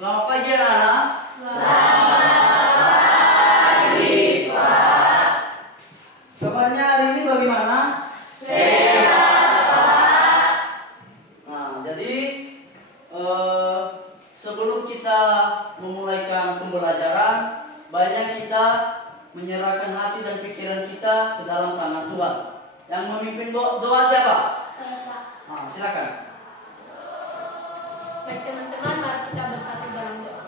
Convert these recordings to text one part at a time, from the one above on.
Selamat pagi anak-anak. Selamat pagi, Pak. Kabarnya hari ini bagaimana? Sehat, Pak. Nah, jadi sebelum kita memulaikan pembelajaran, baiknya kita menyerahkan hati dan pikiran kita ke dalam tangan Tuhan. Yang memimpin doa siapa? Saya, Pak. Nah, silakan. Baik teman-teman, mari kita bersatu dalam doa.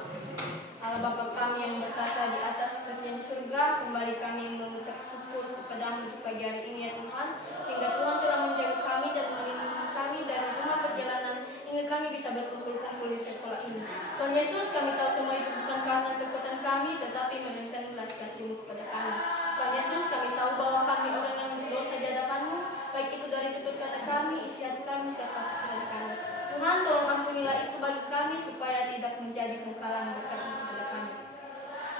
Allah Bapa kami yang berkata di atas kerajaan surga, kembali kami mengucap syukur kepadamu di pagi hari ini ya Tuhan, sehingga Tuhan telah menjaga kami dan melindungi kami dari rumah perjalanan hingga kami bisa berkumpul-kumpul di sekolah ini. Tuhan Yesus, kami tahu semua itu bukan karena kekuatan kami, tetapi melainkan belas kasih-Mu kepada kami. Tuhan Yesus, kami tahu bahwa kami orang yang berdosa di hadapan-Mu, baik itu dari tutur kata kami, isi hati kami, serta pikiran kami. Tuhan, tolong ampunilah itu bagi kami supaya tidak menjadi penghalang berkat kepada kami.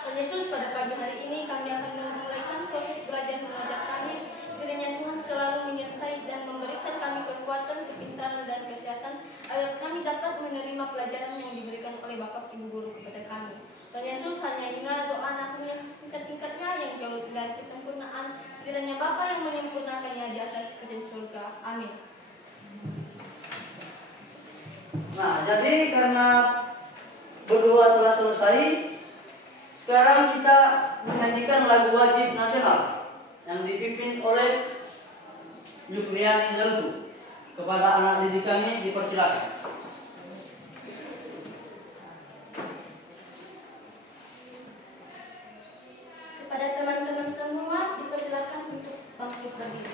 Tuhan Yesus, pada pagi hari ini kami akan memulaikan proses belajar mengajar kami. Kiranya Tuhan selalu menyertai dan memberikan kami kekuatan, kepintaran dan kesehatan agar kami dapat menerima pelajaran yang diberikan oleh Bapak Ibu Guru kepada kami. Tuhan Yesus, hanya inilah doa anakmu yang singkat-singkatnya yang jauh dari kesempurnaan. Kiranya Bapa yang menyempurnakannya di atas kerajaan surga. Amin. Nah, jadi karena berdoa telah selesai, sekarang kita menyanyikan lagu wajib nasional yang dipimpin oleh Yufriani Zarutu. Kepada anak didik kami dipersilakan. Kepada teman-teman semua dipersilakan untuk bangkit berdiri.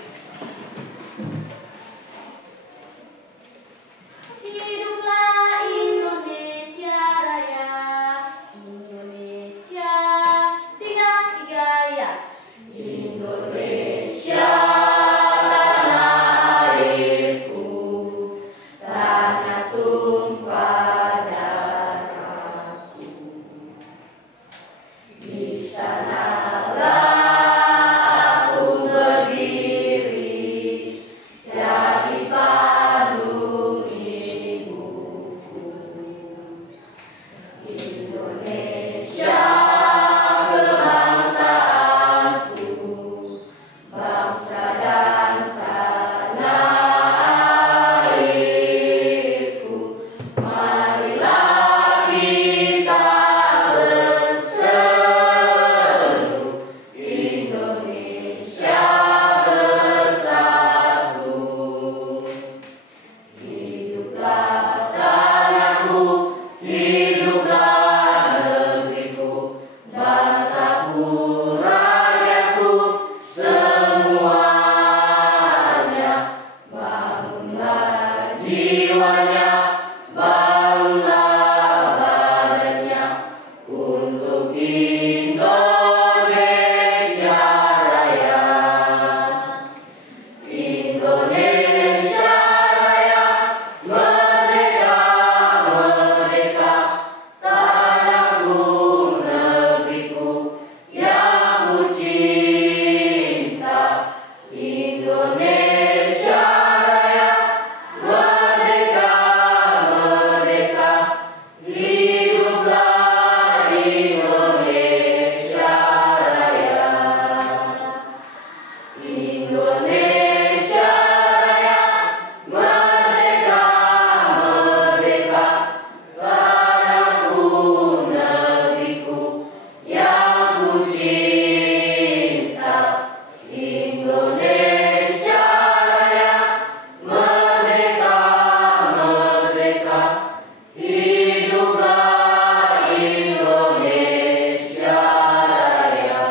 Hiduplah Indonesia Raya, Indonesia tiga ya. Indonesia tanah airku, tanah tumpah darahku. Di sanalah aku berdiri, jadi padung ibuku. Indonesia kebangsaanku, bangsa dan tanah airku. Marilah kita berseru, Indonesia bersatu. Hiduplah tanahku, hiduplah negeriku, bangsaku, rakyatku, semuanya. Bangunlah jiwanya, bangunlah badannya, untuk Indonesia Raya. Indonesia Raya, merdeka, merdeka, tanahku, negeriku, yang ku cinta. Indonesia Raya, merdeka, merdeka, hiduplah Indonesia Raya. Indonesia Raya, merdeka, merdeka, tanahku, negeriku, yang ku cinta. Indonesia Raya, merdeka, merdeka, hiduplah Indonesia Raya.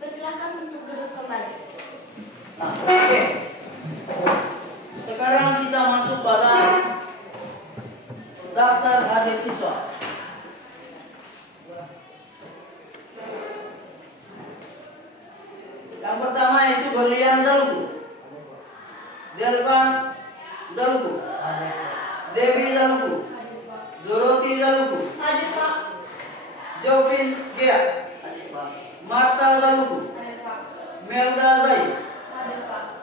Persilakan untuk duduk kembali. Nah, oke. Sekarang kita masuk pada daftar adik siswa. Yang pertama itu Berlian Zaluku, Delvan Zaluku, Dewi Zaluku, Doroti Zaluku, Hadir, Pak. Jovin Gia, Marta Zaluku, Hadir, Pak. Melda Zai, Hadir, Pak.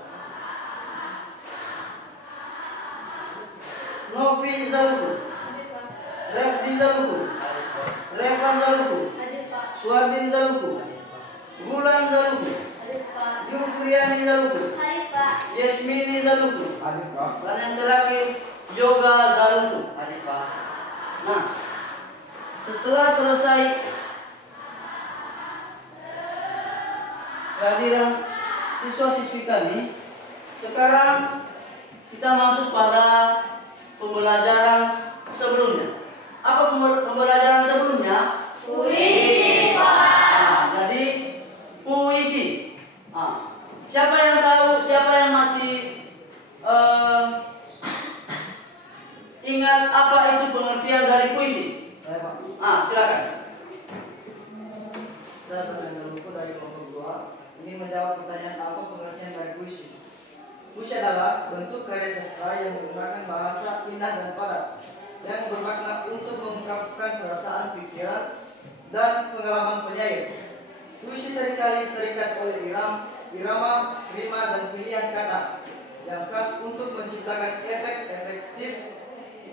Novi Zaluku, Hadir, Pak. Refdi Zaluku, Revan Zaluku, Hadir Pak. Suardin Zaluku, Bulan Zaluku, Hadir Pak. Yufriani Zaluku, Hadir Pak. Yasmini Zaluku, Hadir Pak. dan yang terakhir Joga Zaluku. Hadir Pak. Nah, setelah selesai kehadiran siswa-siswi kami, sekarang kita masuk pada pembelajaran sebelumnya. Apa pembelajaran sebelumnya? Puisi, Pak. Nah, jadi puisi. Nah, siapa yang tahu? Siapa yang masih ingat apa itu pengertian dari puisi? Saya Pak. Silakan. Saya Fernando Luko dari kelompok 2. Ini menjawab pertanyaan apa pengertian dari puisi. Puisi adalah bentuk karya sastra yang menggunakan bahasa indah dan padat yang bermakna untuk mengungkapkan perasaan, pikiran, dan pengalaman penyair. Puisi seringkali terikat oleh irama, rima, dan pilihan kata yang khas untuk menciptakan efek efektif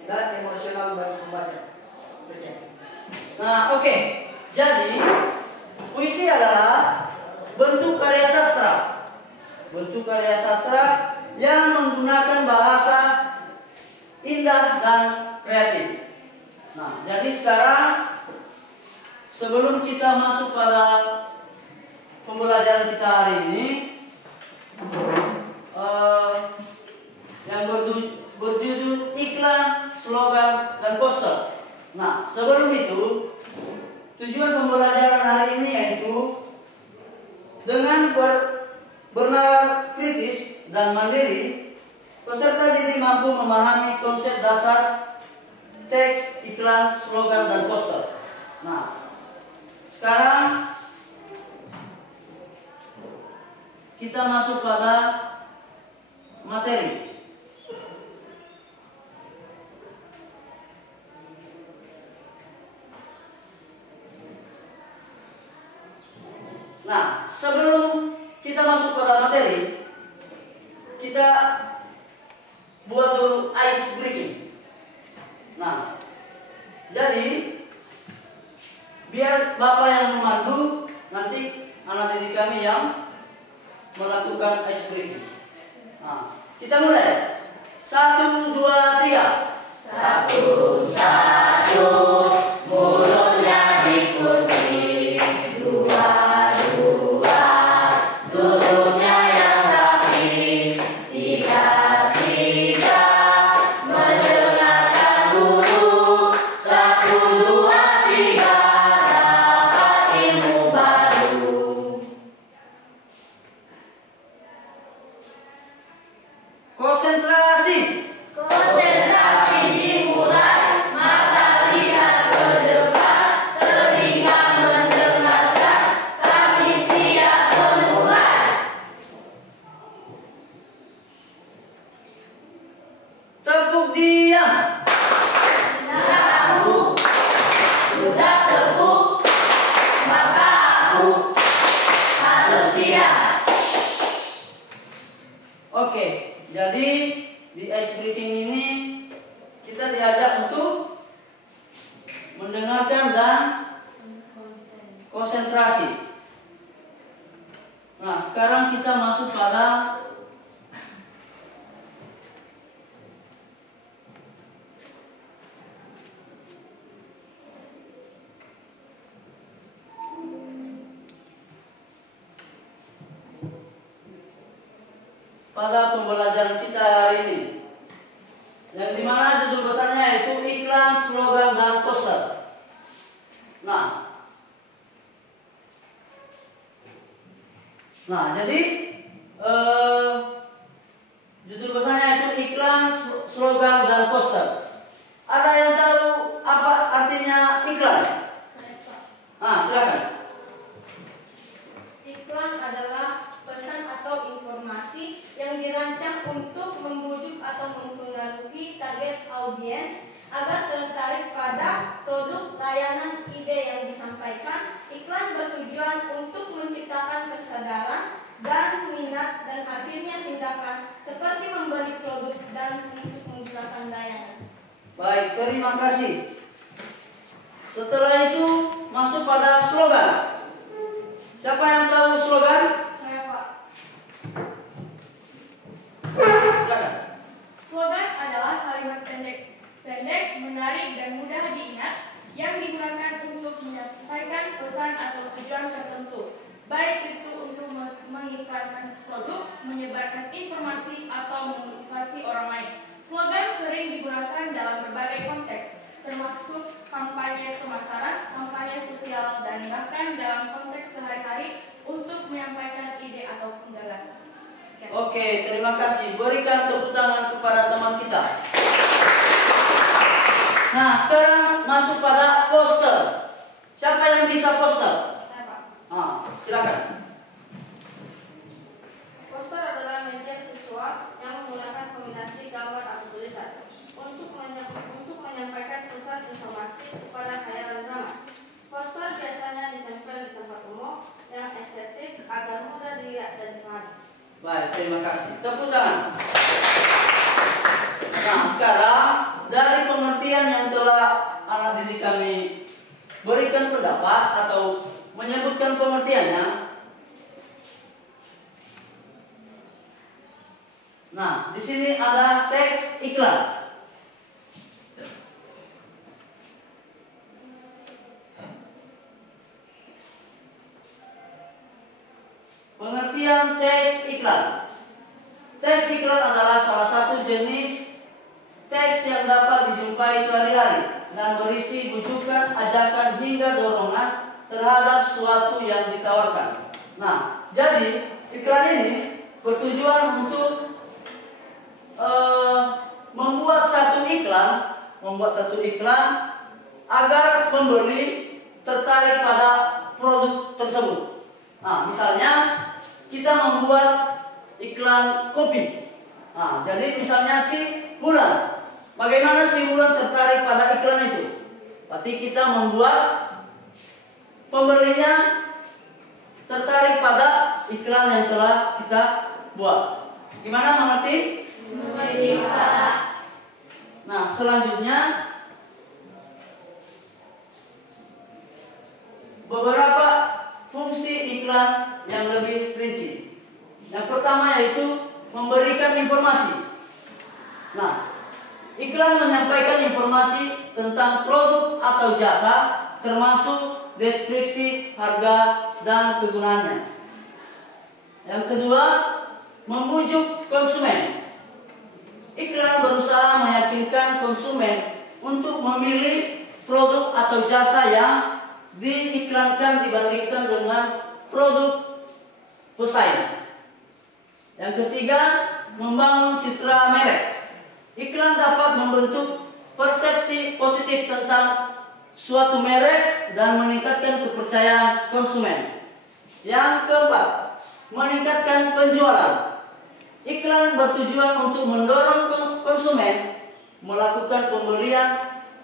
dan emosional bagi pembaca. Sekian. Nah, oke. Jadi, puisi adalah bentuk karya sastra. Bentuk karya sastra yang menggunakan bahasa indah dan kreatif. Nah, jadi sekarang sebelum kita masuk pada pembelajaran kita hari ini, yang berjudul iklan, slogan, dan poster. Nah, sebelum itu, tujuan pembelajaran hari ini yaitu dengan bernalar kritis dan mandiri, peserta didik mampu memahami konsep dasar teks, iklan, slogan, dan poster. Nah, sekarang kita masuk pada materi. Nah, sebelum kita masuk pada materi, kita buat dulu ice breaking. Nah, jadi biar Bapak yang memandu, nanti anak didik kami yang melakukan ice breaking. Nah, kita mulai. 1, 2, 3. 1, 1, mulutnya dikunci. 2, 2, duduknya yang rapi. 3, 3, mendengarkan guru. 1, 2, 3, dapat ilmu baru. Konsentrasi. Konsentrasi dimulai, mata lihat ke depan, telinga mendengarkan, kami siap memulai. Tepuk diam. Nah aku sudah tepuk, maka aku harus diam. Oke, jadi di ice breaking ini kita diajak untuk mendengarkan dan konsentrasi. Nah, sekarang kita masuk pada pembelajaran kita hari ini, yang dimana judul besarnya yaitu iklan, slogan, dan poster. Nah, jadi judul besarnya itu iklan, slogan, dan poster. Ada yang tahu apa artinya iklan? Silakan. Iklan adalah pesan atau informasi yang dirancang untuk membujuk atau mempengaruhi target audiens agar tertarik pada produk, layanan, ide yang disampaikan. Iklan bertujuan untuk menciptakan kesadaran dan minat dan akhirnya tindakan seperti membeli produk dan untuk menggunakan layanan. Baik, terima kasih. Setelah itu masuk pada slogan. Siapa yang tahu slogan? Saya, Pak. Silakan. Slogan adalah kalimat pendek, menarik dan mudah diingat yang digunakan untuk menyampaikan pesan atau tujuan tertentu, baik itu untuk mengiklankan produk, menyebarkan informasi, atau memotivasi orang lain. Slogan sering digunakan dalam berbagai konteks, termasuk kampanye pemasaran, kampanye sosial, dan bahkan dalam konteks sehari-hari untuk menyampaikan ide atau gagasan. Oke, terima kasih. Berikan tepuk tangan kepada teman kita. Nah, sekarang masuk pada poster. Siapa yang bisa poster? Saya, Pak. Silakan. Poster adalah media visual yang menggunakan kombinasi gambar atau tulisan untuk menyampaikan pesan informasi kepada khayalan zaman. Poster biasanya ditempel di tempat umum yang estetik agar mudah dilihat dan dipahami. Baik, terima kasih. Tepuk tangan. Nah, sekarang dari pengertian yang telah anak didik kami berikan pendapat atau menyebutkan pengertiannya. Nah, di sini ada teks iklan. Pengertian teks iklan. Teks iklan adalah salah satu jenis teks yang dapat dijumpai sehari-hari dan berisi bujukan, ajakan, hingga dorongan terhadap suatu yang ditawarkan. Nah, jadi iklan ini bertujuan untuk membuat satu iklan agar pembeli tertarik pada produk tersebut. Nah, misalnya kita membuat iklan kopi. Nah, jadi misalnya si Wulan. Bagaimana si Wulan tertarik pada iklan itu? Berarti kita membuat pembelinya tertarik pada iklan yang telah kita buat. Gimana mengerti? Mengerti, Pak. Nah, selanjutnya beberapa fungsi iklan yang lebih rinci. Yang pertama yaitu memberikan informasi. Nah, iklan menyampaikan informasi tentang produk atau jasa, termasuk deskripsi, harga, dan kegunaannya. Yang kedua, membujuk konsumen. Iklan berusaha meyakinkan konsumen untuk memilih produk atau jasa yang diiklankan dibandingkan dengan produk pesaing. Yang ketiga, membangun citra merek. Iklan dapat membentuk persepsi positif tentang suatu merek dan meningkatkan kepercayaan konsumen. Yang keempat, meningkatkan penjualan. Iklan bertujuan untuk mendorong konsumen melakukan pembelian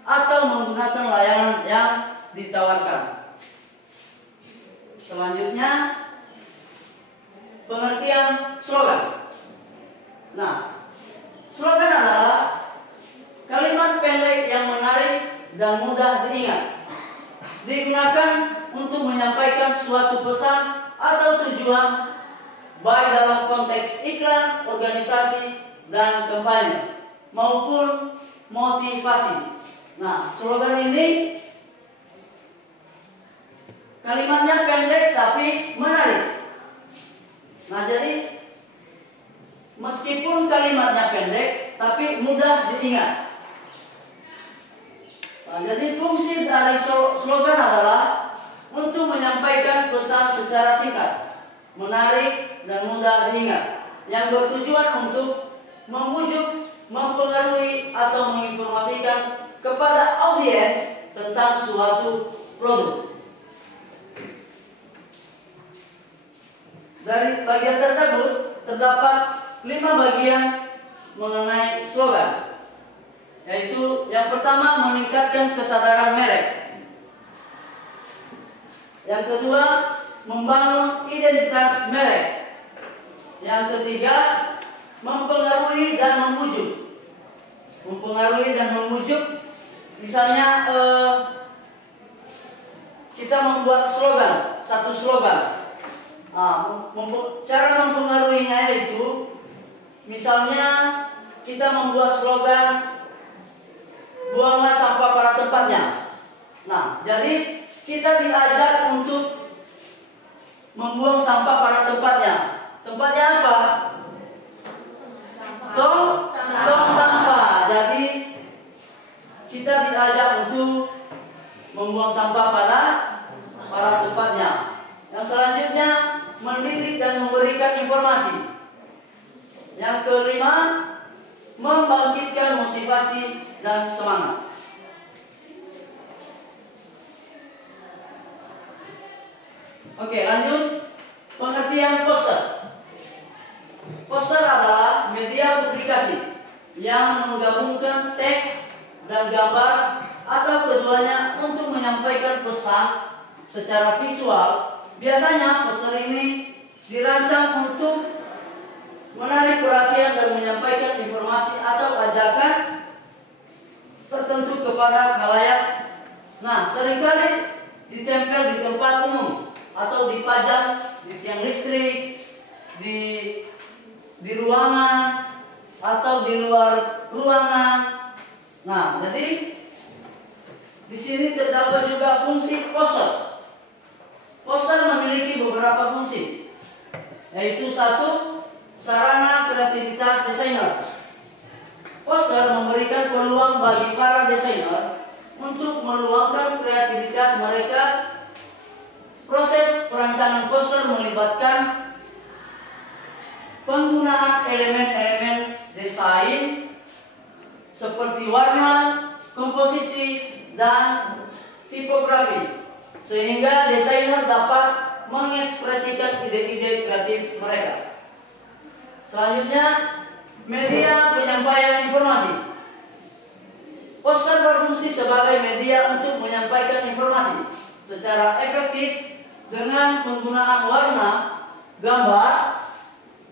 atau menggunakan layanan yang ditawarkan. Selanjutnya, pengertian slogan. Nah, slogan adalah kalimat pendek yang menarik dan mudah diingat. Digunakan untuk menyampaikan suatu pesan atau tujuan, baik dalam konteks iklan, organisasi, dan kampanye, maupun motivasi. Nah, slogan ini kalimatnya pendek tapi menarik. Nah, jadi meskipun kalimatnya pendek tapi mudah diingat. Nah, jadi fungsi dari slogan adalah untuk menyampaikan pesan secara singkat, menarik, dan mudah diingat, yang bertujuan untuk membujuk, mempengaruhi, atau menginformasikan kepada audiens tentang suatu produk. Dari bagian tersebut terdapat 5 bagian mengenai slogan, yaitu yang pertama, meningkatkan kesadaran merek. Yang kedua, membangun identitas merek. Yang ketiga, mempengaruhi dan membujuk. Misalnya kita membuat slogan, satu slogan. Cara mempengaruhinya yaitu, misalnya kita membuat slogan buanglah sampah pada tempatnya. Nah, jadi kita diajak untuk membuang sampah pada tempatnya. Tempatnya apa? Tong sampah. Jadi kita diajak untuk membuang sampah pada tempatnya. Yang selanjutnya, mendidik dan memberikan informasi. Yang kelima, membangkitkan motivasi dan semangat. Oke, lanjut. Pengertian poster. Poster adalah media publikasi yang menggabungkan teks dan gambar atau keduanya untuk menyampaikan pesan secara visual. Biasanya poster ini dirancang untuk menarik perhatian dan menyampaikan informasi atau ajakan tertentu kepada khalayak. Nah, seringkali ditempel di tempat umum atau dipajang di tiang listrik, di ruangan atau di luar ruangan. Nah, jadi di sini terdapat juga fungsi poster. Poster memiliki beberapa fungsi, yaitu satu, sarana kreativitas desainer. Poster memberikan peluang bagi para desainer untuk meluangkan kreativitas mereka. Proses perancangan poster melibatkan penggunaan elemen-elemen desain seperti warna, komposisi, dan tipografi, sehingga desainer dapat mengekspresikan ide-ide kreatif mereka. Selanjutnya, media penyampaian informasi. Poster berfungsi sebagai media untuk menyampaikan informasi secara efektif dengan penggunaan warna, gambar,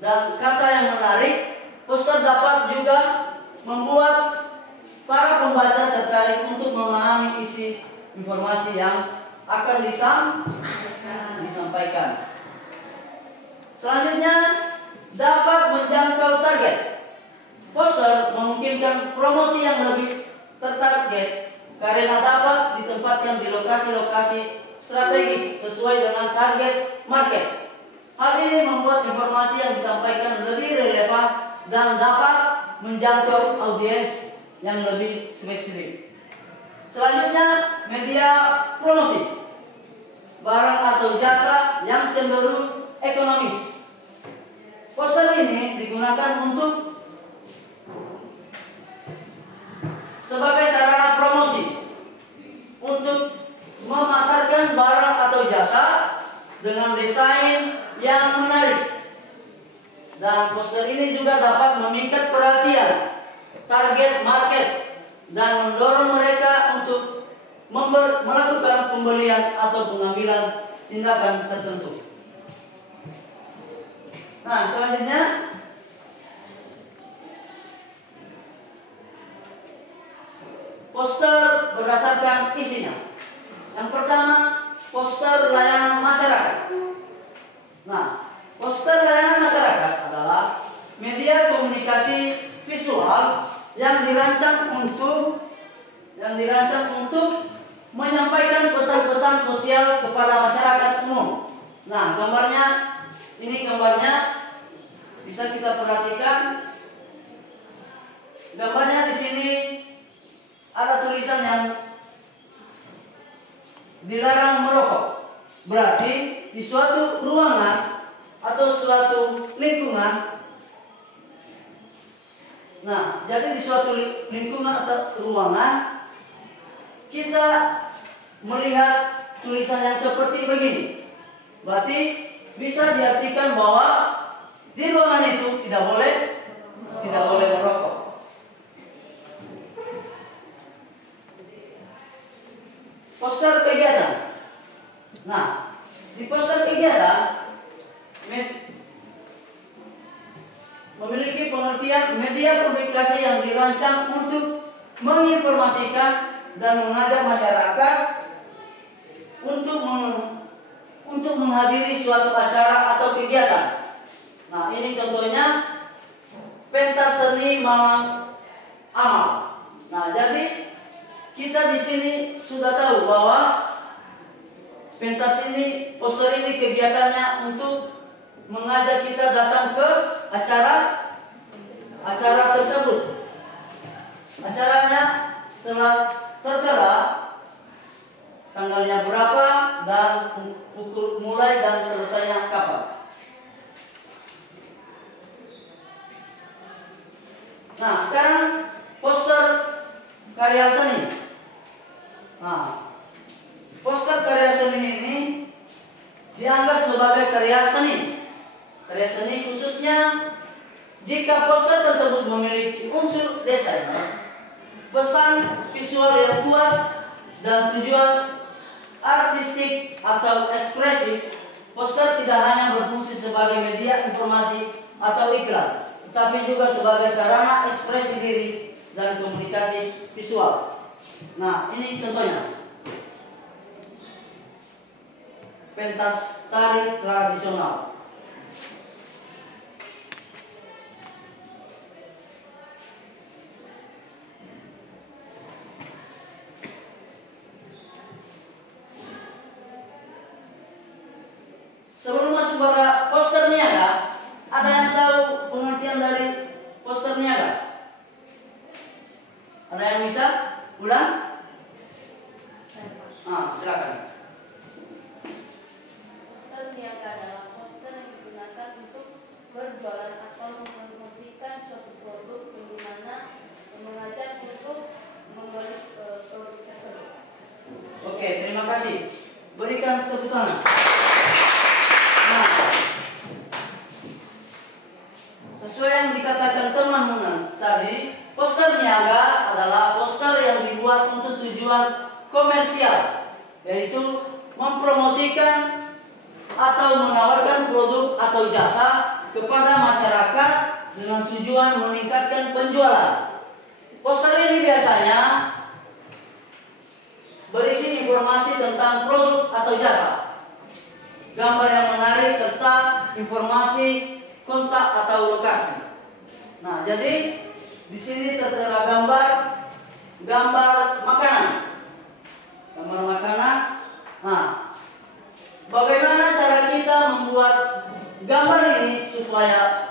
dan kata yang menarik. Poster dapat juga membuat para pembaca tertarik untuk memahami isi informasi yang akan disampaikan. Selanjutnya, dapat menjangkau target. Poster memungkinkan promosi yang lebih tertarget karena dapat ditempatkan di lokasi-lokasi strategis sesuai dengan target market. Hal ini membuat informasi yang disampaikan lebih relevan dan dapat menjangkau audiens yang lebih spesifik. Selanjutnya, media promosi. Barang atau jasa yang cenderung ekonomis. Poster ini digunakan untuk sebagai sarana promosi untuk memasarkan barang atau jasa dengan desain yang menarik. Dan poster ini juga dapat memikat perhatian target market dan mendorong mereka untuk melakukan pembelian atau pengambilan tindakan tertentu. Nah, selanjutnya poster berdasarkan isinya. Yang pertama, poster layanan masyarakat. Nah, poster layanan masyarakat adalah media komunikasi visual yang dirancang untuk menyampaikan pesan-pesan sosial kepada masyarakat umum. Nah, ini gambarnya bisa kita perhatikan. Gambarnya di sini ada tulisan yang dilarang merokok. Berarti di suatu ruangan atau suatu lingkungan. Nah, jadi di suatu lingkungan atau ruangan kita melihat tulisan yang seperti begini. Berarti bisa diartikan bahwa di ruangan itu tidak boleh merokok. Poster kegiatan. Nah, di poster kegiatan memiliki pengertian media publikasi yang dirancang untuk menginformasikan dan mengajak masyarakat untuk untuk menghadiri suatu acara atau kegiatan. Nah, ini contohnya pentas seni malam amal. Nah, jadi kita di sini sudah tahu bahwa pentas ini, poster ini kegiatannya untuk mengajak kita datang ke acara tersebut. Acaranya telah tertera tanggalnya berapa dan mulai dan selesainya kapan. Nah, sekarang poster karya seni. Nah, poster karya seni ini dianggap sebagai karya seni. Karya seni khususnya jika poster tersebut memiliki unsur desain, pesan visual yang kuat, dan tujuan artistik atau ekspresif. Poster tidak hanya berfungsi sebagai media informasi atau iklan, tetapi juga sebagai sarana ekspresi diri dan komunikasi visual. Nah, ini contohnya. Pentas tari tradisional. Sebelum masuk pada poster niaga, ada yang tahu pengertian dari poster niaga? Ada yang bisa ulang? Silakan. Poster niaga adalah poster yang digunakan untuk berjualan atau mempromosikan suatu produk yang dimana mengajak untuk membeli produk tersebut. Oke, terima kasih. Berikan tepuk tangan. Nah, sesuai yang dikatakan teman Munan tadi, poster niaga adalah poster yang dibuat untuk tujuan komersial, yaitu mempromosikan atau menawarkan produk atau jasa kepada masyarakat dengan tujuan meningkatkan penjualan. Poster ini biasanya berisi informasi tentang produk atau jasa, gambar yang menarik, serta informasi kontak atau lokasi. Nah, jadi di sini tertera gambar makanan. Gambar makanan. Nah, bagaimana cara kita membuat gambar ini supaya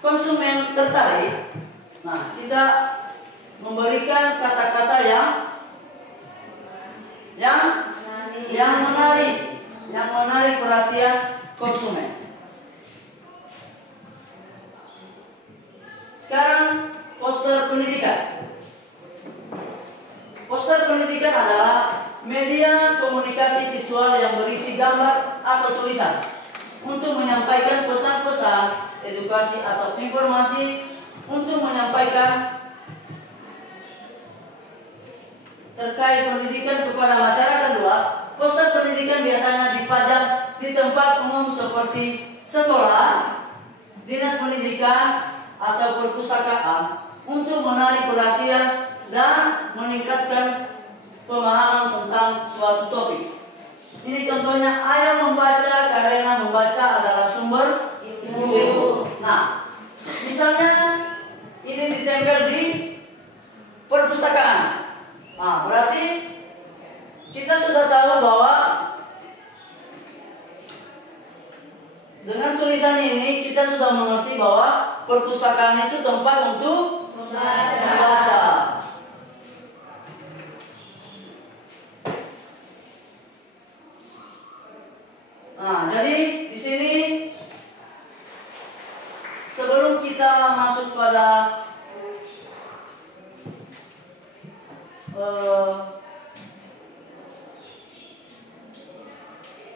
konsumen tertarik? Nah, kita memberikan kata-kata yang menarik perhatian konsumen. Sekarang poster pendidikan. Poster pendidikan adalah media komunikasi visual yang berisi gambar atau tulisan untuk menyampaikan pesan-pesan edukasi atau informasi untuk menyampaikan terkait pendidikan kepada masyarakat luas. Poster pendidikan biasanya dipajang di tempat umum seperti sekolah, dinas pendidikan, atau perpustakaan untuk menarik perhatian dan meningkatkan pemahaman tentang suatu topik. Ini contohnya, ayah membaca karena membaca adalah sumber ilmu. Nah, misalnya ini ditempel di perpustakaan. Nah, berarti kita sudah tahu bahwa dengan tulisan ini kita sudah mengerti bahwa perpustakaan itu tempat untuk membaca. Nah, jadi di sini sebelum kita masuk pada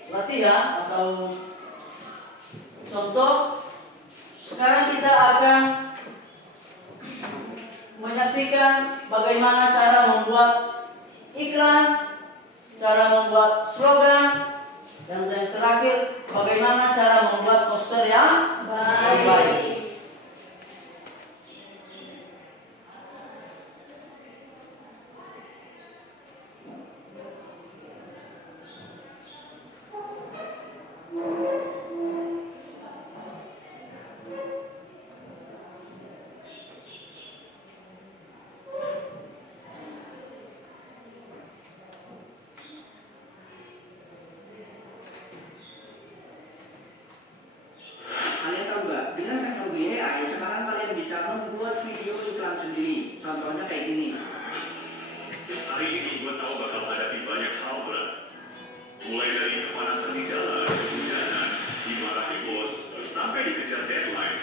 latihan atau contoh, sekarang kita akan menyaksikan bagaimana cara membuat iklan, cara membuat slogan, dan yang terakhir bagaimana cara membuat poster yang baik. Hari ini gue tahu bakal hadapi banyak hal berat. Mulai dari kepanasan di jalan, kehujanan, dimarahi bos, sampai dikejar deadline.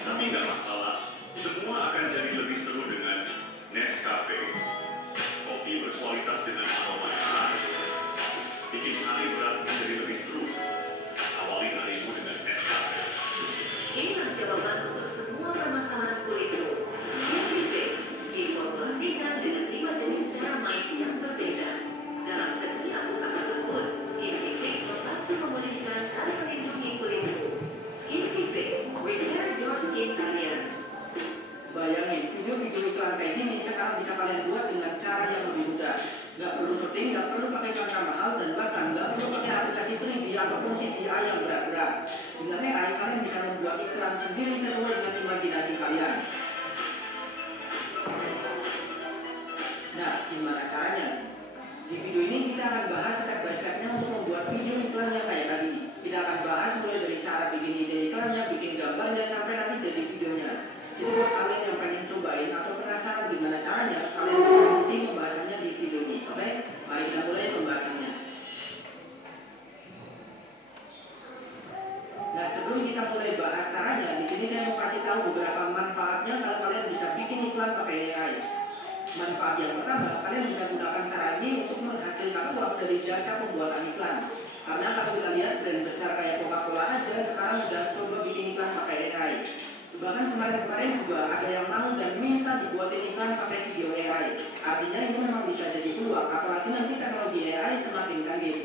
Tapi nggak masalah, semua akan jadi lebih seru dengan Nescafe. Kopi berkualitas dengan aroma yang khas. Bikin hari berat menjadi lebih seru. Awali harimu dengan Nescafe. Inilah jawaban untuk semua permasalahan kulitmu. Skin Cafe diformulasikan dengan 5 jenis ceramide yang berbeda. Dalam setiap usaha lembut, Skin Cafe membantu memulihkan dan melindungi kulitmu. Skin Cafe, repair your skin barrier. Bayangin, video-video iklan kayak gini sekarang bisa kalian buat dengan cara yang lebih mudah. Gak perlu syuting, gak perlu pakai kamera mahal, dan bahkan gak perlu pakai aplikasi 3D ataupun CGI yang berat-berat. Dengan AI, kalian bisa membuat iklan sendiri sesuai dengan imajinasi kalian. Nah, gimana caranya? Di video ini kita akan bahas step by stepnya untuk membuat video iklan yang kayak tadi. Kita akan bahas mulai dari cara bikin ide iklannya, bikin gambarnya, sampai nanti jadi videonya. Jadi buat kalian yang pengen cobain atau penasaran gimana caranya, kalian bisa ikuti pembahasannya di video ini. Oke? Mari kita mulai pembahasannya. Nah, sebelum kita mulai bahas caranya, di sini saya mau kasih tahu beberapa manfaatnya kalau kalian bisa bikin iklan pakai AI. Manfaat yang pertama, kalian bisa gunakan cara ini untuk menghasilkan uang dari jasa pembuatan iklan. Karena kalau kita lihat brand besar kayak Coca-Cola aja sekarang udah coba bikin iklan pakai AI. Bahkan kemarin-kemarin juga ada yang mau dan minta dibuatin iklan pakai video AI. Artinya ini memang bisa jadi peluang, apalagi nanti teknologi AI semakin canggih.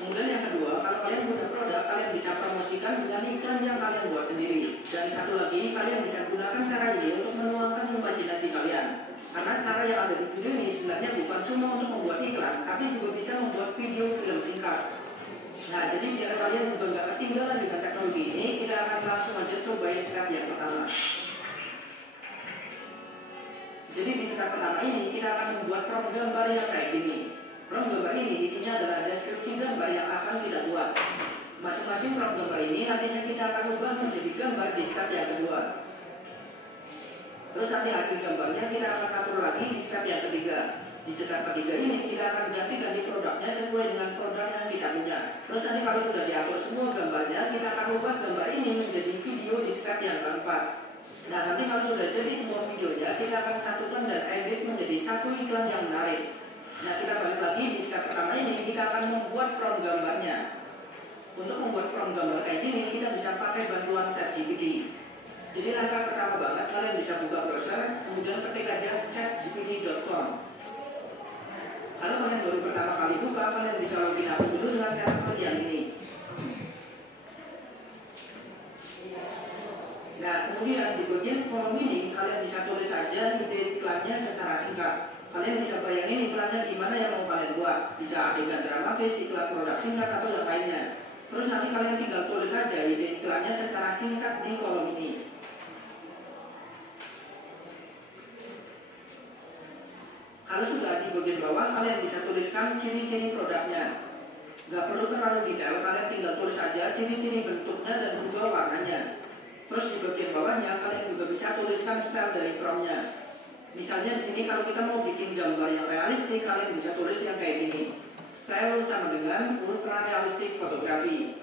Kemudian yang kedua, kalau kalian punya produk, kalian bisa promosikan dengan iklan yang kalian buat sendiri. Dan satu lagi, kalian bisa gunakan cara ini untuk menuangkan imajinasi kalian. Karena cara yang ada di video ini sebenarnya bukan cuma untuk membuat iklan, tapi juga bisa membuat video film singkat. Nah, jadi biar kalian juga nggak ketinggalan dengan teknologi ini, kita akan langsung aja cobain step yang pertama. Jadi di step pertama ini, kita akan membuat prompt gambar yang kayak gini. Prompt gambar ini isinya adalah deskripsi gambar yang akan kita buat. Masing-masing prompt gambar ini nantinya kita akan ubah menjadi gambar di step yang kedua. Terus nanti hasil gambarnya kita akan atur lagi di step yang ketiga. Di step ketiga ini kita akan ganti produknya sesuai dengan produk yang kita punya. Terus nanti kalau sudah diatur semua gambarnya, kita akan ubah gambar ini menjadi video di step yang keempat. Nah, nanti kalau sudah jadi semua videonya, kita akan satukan dan edit menjadi satu iklan yang menarik. Nah, kita balik lagi di step pertama ini, kita akan membuat prompt gambarnya. Untuk membuat prompt gambar kayak gini, kita bisa pakai bantuan ChatGPT. Jadi langkah pertama banget, kalian bisa buka browser, kemudian ketik aja chatgpt.com. Kalau kalian baru pertama kali buka, kalian bisa login akun dulu dengan cara klik yang ini. Nah, kemudian di bagian kolom ini, kalian bisa tulis saja ide iklannya secara singkat. Kalian bisa bayangin iklannya gimana yang mau kalian buat. Bisa adegan dramatis, iklan produk singkat, atau yang lainnya. Terus nanti kalian tinggal tulis saja ide iklannya secara singkat di kolom ini. Kalau sudah di bagian bawah, kalian bisa tuliskan ciri-ciri produknya. Gak perlu terlalu detail, kalian tinggal tulis saja ciri-ciri bentuknya dan juga warnanya. Terus di bagian bawahnya, kalian juga bisa tuliskan style dari promptnya. Misalnya di sini kalau kita mau bikin gambar yang realistik, kalian bisa tulis yang kayak gini. Style sama dengan ultra realistic fotografi.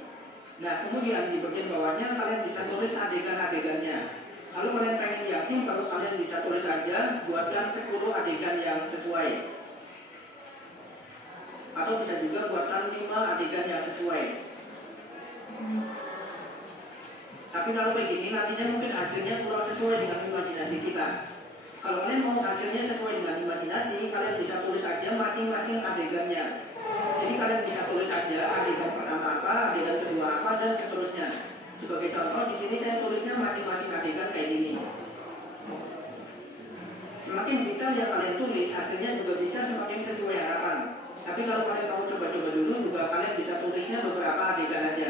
Nah, kemudian di bagian bawahnya kalian bisa tulis adegan-adegannya. Kalau kalian pengen yang simpel, kalian bisa tulis saja buatkan 10 adegan yang sesuai. Atau bisa juga buatkan 5 adegan yang sesuai. Tapi kalau kayak gini nantinya mungkin hasilnya kurang sesuai dengan imajinasi kita. Kalau kalian mau hasilnya sesuai dengan imajinasi, kalian bisa tulis saja masing-masing adegannya. Jadi kalian bisa tulis saja adegan pertama apa, adegan kedua apa, dan seterusnya. Sebagai contoh, di sini saya tulisnya masing-masing adegan kayak gini. Semakin detail yang kalian tulis, hasilnya juga bisa semakin sesuai harapan. Tapi kalau kalian mau coba-coba dulu, juga kalian bisa tulisnya beberapa adegan aja.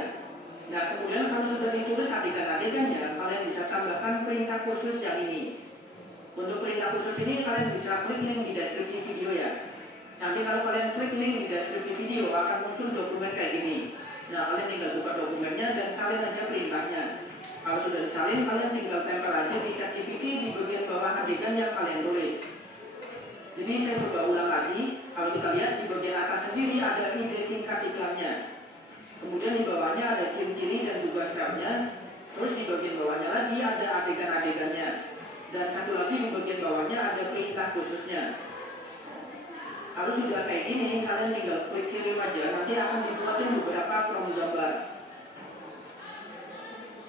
Nah, kemudian kalau sudah ditulis adegan-adegannya, kalian bisa tambahkan perintah khusus yang ini. Untuk perintah khusus ini, kalian bisa klik link di deskripsi video ya. Nanti kalau kalian klik link di deskripsi video, akan muncul dokumen kayak gini. Nah, kalian tinggal buka dokumennya dan salin aja perintahnya. Kalau sudah disalin, kalian tinggal tempel aja di ChatGPT di bagian bawah adegan yang kalian tulis. Jadi saya coba ulang lagi. Kalau kita lihat di bagian atas sendiri ada ide singkat iklannya. Kemudian di bawahnya ada ciri-ciri dan juga stepnya. Terus di bagian bawahnya lagi ada adegan-adegannya. Dan satu lagi di bagian bawahnya ada perintah khususnya. Kalau sudah kayak gini, kalian tinggal klik kirim aja. Nanti akan dibuatin beberapa prompt gambar.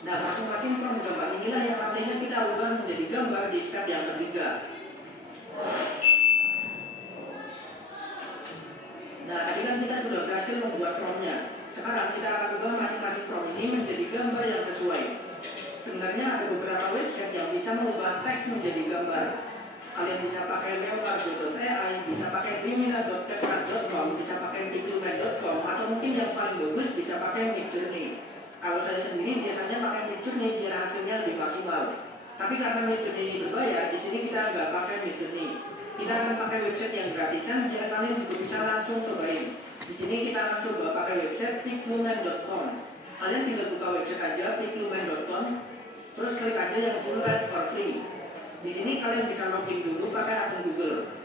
Nah, masing-masing prompt gambar inilah yang nantinya kita ubah menjadi gambar di step yang ketiga. Nah, tadi kan kita sudah berhasil membuat promptnya. Sekarang kita akan ubah masing-masing prompt ini menjadi gambar yang sesuai. Sebenarnya ada beberapa website yang bisa mengubah teks menjadi gambar. Kalian bisa pakai leonardo.ai, bisa pakai vimina.capcut.com, bisa pakai pixelmator.com, atau mungkin yang paling bagus bisa pakai Midjourney. Kalau saya sendiri biasanya pakai Midjourney biar hasilnya lebih maksimal. Tapi karena Midjourney ini berbayar, di sini kita nggak pakai Midjourney. Kita akan pakai website yang gratisan biar kalian juga bisa langsung cobain. Di sini kita akan coba pakai website pixelman.com. Kalian tinggal buka website aja pixelman.com, terus klik aja yang Generate for free. Di sini kalian bisa login dulu pakai akun Google.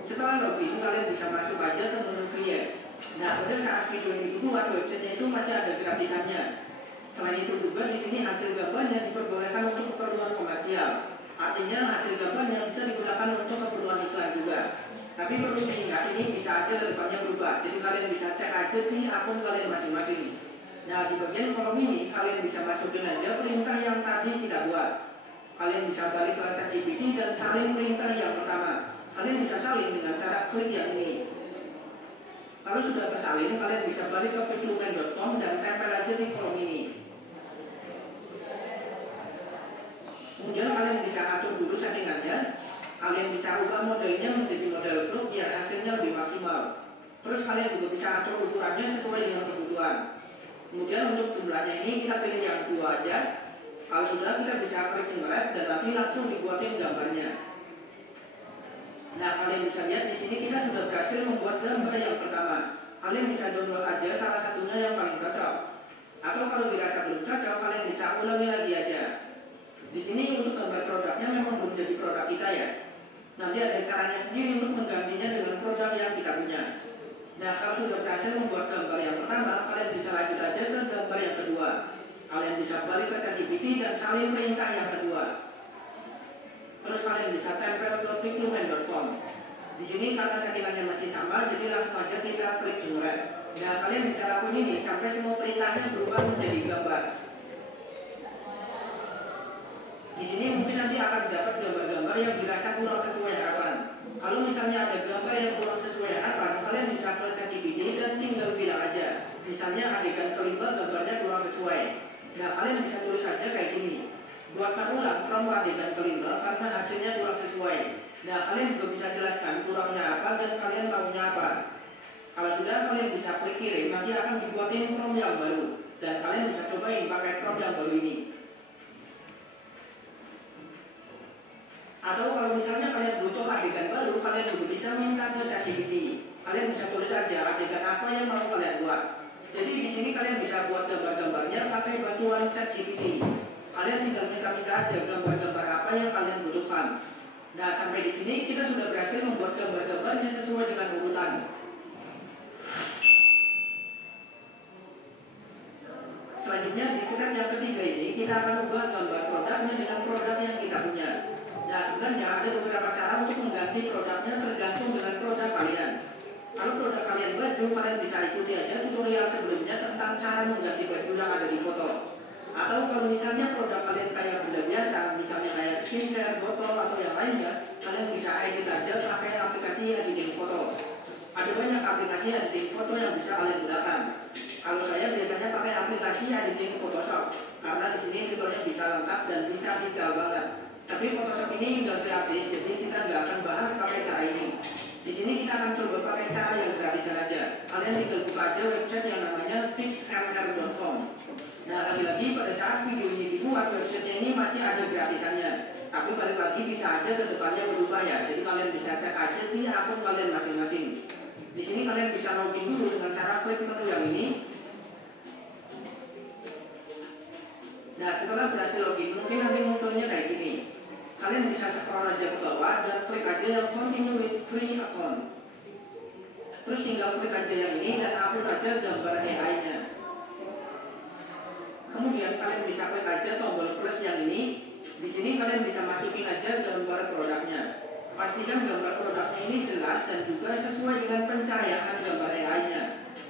Setelah login, kalian bisa masuk aja ke menu create. Nah, pada saat video ini dibuat, websitenya itu masih ada gratisannya. Selain itu juga di sini hasil gambarnya diperbolehkan untuk keperluan komersial. Artinya hasil gambarnya bisa digunakan untuk keperluan iklan juga. Tapi perlu diingat, ini bisa aja ke depannya berubah. Jadi kalian bisa cek aja di akun kalian masing-masing. Nah, di bagian kolom ini kalian bisa masukin aja perintah yang tadi kita buat. Kalian bisa balik ke ChatGPT dan salin perintah yang pertama. Kalian bisa salin dengan cara klik yang ini. Kalau sudah tersalin, kalian bisa balik ke pixelman.com dan tempel aja di kolom ini. Kemudian kalian bisa atur dulu settingannya. Kalian bisa ubah modelnya menjadi model float biar hasilnya lebih maksimal. Terus kalian juga bisa atur ukurannya sesuai dengan kebutuhan. Kemudian untuk jumlahnya ini kita pilih yang 2 aja. Kalau sudah, kita bisa klik generate dan nanti langsung dibuatin gambarnya. Nah, kalian bisa lihat di sini kita sudah berhasil membuat gambar yang pertama. Kalian bisa download aja salah satunya yang paling cocok. Atau kalau dirasa belum cocok, kalian bisa ulangi lagi aja. Di sini untuk gambar produknya memang belum jadi produk kita ya. Nanti ada caranya sendiri untuk menggantinya dengan produk yang kita punya. Nah, kalau sudah berhasil membuat gambar yang pertama, kalian bisa lanjut aja ke gambar yang kedua. Kalian bisa balik ke ChatGPT dan salin perintah yang kedua. Terus kalian bisa tempel ke pixelman.com. Di sini karena settingannya masih sama, jadi langsung aja kita klik generate. Nah, kalian bisa lakukan ini sampai semua perintahnya berubah menjadi gambar. Di sini mungkin nanti akan dapat gambar-gambar yang dirasa kurang sesuai harapan. Kalau misalnya ada gambar yang kurang sesuai harapan, kalian bisa ke ChatGPT dan tinggal bilang aja. Misalnya adegan kelima gambarnya kurang sesuai. Nah, kalian bisa tulis saja kayak gini. Buatkan ulang prompt adegan kelima karena hasilnya kurang sesuai. Nah, kalian juga bisa jelaskan kurangnya apa dan kalian maunya apa. Kalau sudah, kalian bisa klik kirim, nanti akan dibuatin prompt yang baru. Dan kalian bisa cobain pakai prompt yang baru ini. Atau kalau misalnya kalian butuh adegan baru, kalian juga bisa minta ke ChatGPT. Kalian bisa tulis aja adegan apa yang mau kalian buat. Jadi di sini kalian bisa buat gambar-gambarnya pakai bantuan ChatGPT. Kalian tinggal minta-minta aja gambar-gambar apa yang kalian butuhkan. Nah, sampai di sini kita sudah berhasil membuat gambar-gambarnya sesuai dengan urutan. Selanjutnya di step yang ketiga ini kita akan ubah gambar produknya dengan produk yang kita punya. Nah, sebenarnya ada beberapa cara untuk mengganti produknya tergantung dengan produk kalian. Kalau produk kalian baju, kalian bisa ikuti aja tutorial sebelumnya tentang cara mengganti baju yang ada di foto. Atau kalau misalnya produk kalian kayak benda biasa, misalnya kayak skincare, botol, atau yang lainnya, kalian bisa edit aja pakai aplikasi editing foto. Ada banyak aplikasi editing foto yang bisa kalian gunakan. Kalau saya biasanya pakai aplikasi editing Photoshop, karena di sini fiturnya bisa lengkap dan bisa detail banget. Tapi Photoshop ini udah gratis, jadi kita nggak akan bahas pakai cara ini. Di sini kita akan coba pakai cara yang gratisan aja. Kalian tinggal buka aja website yang namanya pixelmr.com. Nah, lagi-lagi pada saat video ini dibuat, websitenya ini masih ada gratisannya. Tapi balik lagi bisa aja ke depannya berubah ya. Jadi kalian bisa cek aja di akun kalian masing-masing. Di sini kalian bisa login dulu dengan cara klik menu yang ini. Nah, setelah berhasil login, mungkin nanti munculnya kayak gini. kalian bisa scroll aja ke bawah dan klik aja yang continue with free account. Terus tinggal klik aja yang ini dan upload aja gambar AI-nya. Kemudian kalian bisa klik aja tombol plus yang ini. Di sini kalian bisa masukin aja gambar produknya. Pastikan gambar produknya ini jelas dan juga sesuai dengan pencahayaan gambar AI-nya.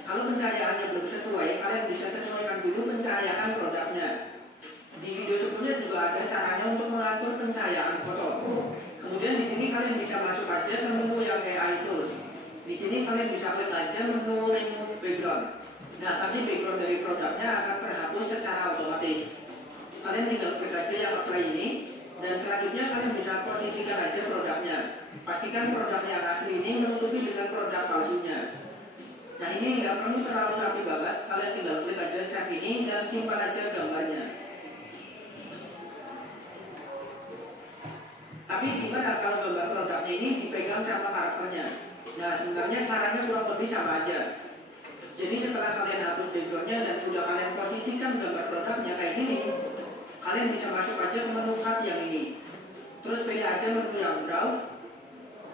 Kalau pencahayaannya belum sesuai, kalian bisa sesuaikan dulu pencahayaan produknya. Di video sebelumnya juga ada caranya untuk mengatur pencahayaan foto. Kemudian di sini kalian bisa masuk aja ke menu yang AI Tools. Di sini kalian bisa klik aja menu remove background. Nah, tadi background dari produknya akan terhapus secara otomatis. Kalian tinggal klik aja yang apply ini. Dan selanjutnya kalian bisa posisikan aja produknya. Pastikan produk yang asli ini menutupi dengan produk palsunya. Nah, ini nggak perlu terlalu rapi banget. Kalian tinggal klik aja save ini dan simpan aja gambarnya. Tapi gimana kalau gambar produknya ini dipegang sama karakternya? Nah, sebenarnya caranya kurang lebih sama aja. Jadi setelah kalian hapus backgroundnya dan sudah kalian posisikan gambar produknya kayak gini, kalian bisa masuk aja ke menu cut yang ini. Terus pilih aja menu yang brow.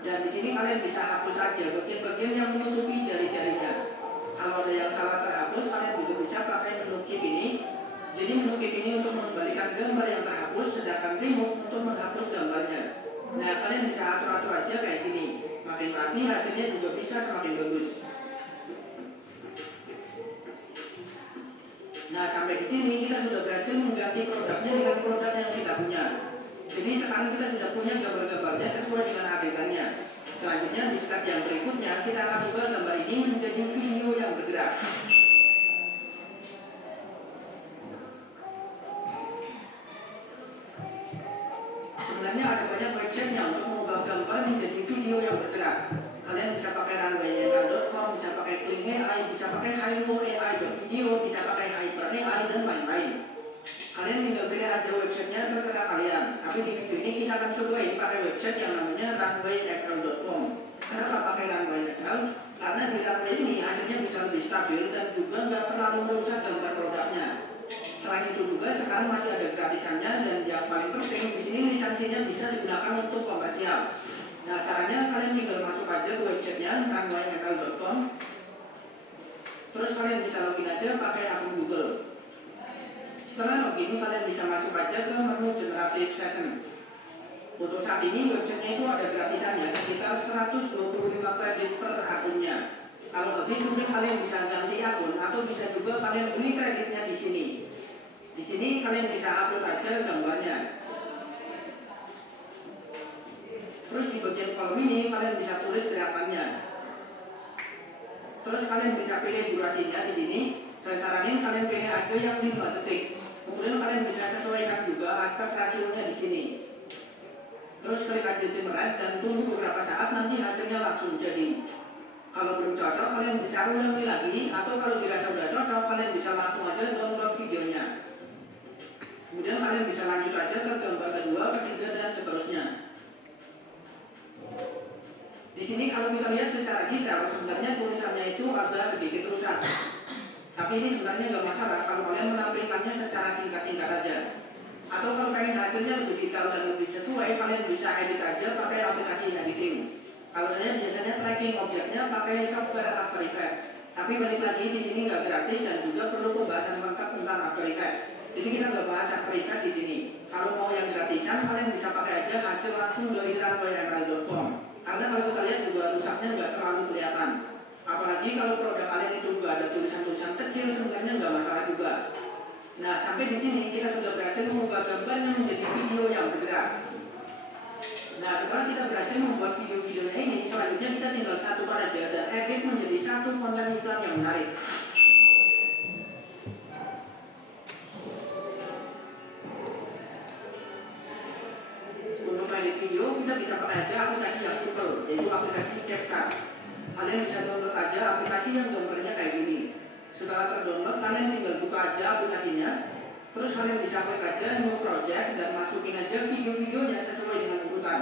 Dan di sini kalian bisa hapus aja bagian-bagian yang menutupi jari-jarinya. Kalau ada yang salah terhapus, kalian juga bisa pakai menu keep ini. Jadi menu keep ini untuk mengembalikan gambar yang terhapus, sedangkan remove untuk menghapus gambarnya. Nah, kalian bisa atur-atur aja kayak gini. Makin rapi hasilnya juga bisa semakin bagus. Nah, sampai di sini kita sudah berhasil mengganti produknya dengan produk yang kita punya. Jadi sekarang kita sudah punya gambar-gambarnya sesuai dengan adegannya. Selanjutnya di step yang berikutnya kita akan ubah gambar ini menjadi video yang bergerak. Sebenarnya ada banyak website yang untuk mengubah gambar menjadi video yang bergerak. Kalian bisa pakai runway.com, bisa pakai Kling AI, bisa pakai Hilo AI.video, bisa pakai Hyper AI dan lain-lain. Kalian tinggal pilih aja websitenya terserah kalian. Tapi di video ini kita akan coba ini pakai website yang namanya runway.com. Kenapa pakai runway.com? Karena di runway ini hasilnya bisa lebih stabil dan juga nggak terlalu merusak gambar produknya. Selain itu juga sekarang masih ada gratisannya dan yang paling penting di sini lisensinya bisa digunakan untuk komersial. Nah, caranya kalian tinggal masuk aja ke websitenya runway.com. Terus kalian bisa login aja pakai akun Google. Setelah login, kalian bisa masuk aja ke menu Generative Session. Untuk saat ini websitenya itu ada gratisannya sekitar 125 kredit per akunnya. Kalau habis mungkin kalian bisa ganti akun atau bisa juga kalian beli kreditnya di sini. Di sini kalian bisa upload aja gambarnya. Terus di bagian kolom ini kalian bisa tulis gerakannya. Terus kalian bisa pilih durasinya di sini. Saya saranin kalian pilih aja yang 5 detik. Kemudian kalian bisa sesuaikan juga aspek rasionya di sini. Terus klik aja generate dan tunggu beberapa saat, nanti hasilnya langsung jadi. Kalau belum cocok kalian bisa ulangi lagi, atau kalau dirasa udah cocok kalian bisa langsung aja download videonya. Kemudian kalian bisa lanjut aja ke gambar kedua, ketiga dan seterusnya. Di sini kalau kita lihat secara detail sebenarnya tulisannya itu agak sedikit rusak. Tapi ini sebenarnya nggak masalah kalau kalian menampilkannya secara singkat-singkat aja. Atau kalau pengen hasilnya lebih detail dan lebih sesuai, kalian bisa edit aja pakai aplikasi editing. Kalau saya biasanya tracking objeknya pakai software After Effects. Tapi balik lagi di sini nggak gratis dan juga perlu pembahasan lengkap tentang After Effects. Jadi kita nggak bahas After Effects di sini. Kalau mau yang gratisan, kalian bisa pakai aja hasil langsung dari runway.com. Karena kalau kita lihat juga rusaknya nggak terlalu kelihatan. Apalagi kalau produk kalian itu juga ada tulisan-tulisan kecil, sebenarnya nggak masalah juga. Nah, sampai di sini kita sudah berhasil mengubah gambarnya menjadi video yang bergerak. Nah, setelah kita berhasil membuat video-videonya ini, selanjutnya kita tinggal satukan aja dan edit menjadi satu konten iklan yang menarik. Untuk edit video, kita bisa pakai aja aplikasi yang simple, yaitu aplikasi CapCut. Kalian bisa download aja aplikasi yang gambarnya kayak gini. Setelah terdownload, kalian tinggal buka aja aplikasinya. Terus kalian bisa klik aja new project dan masukin aja video-videonya sesuai dengan urutan.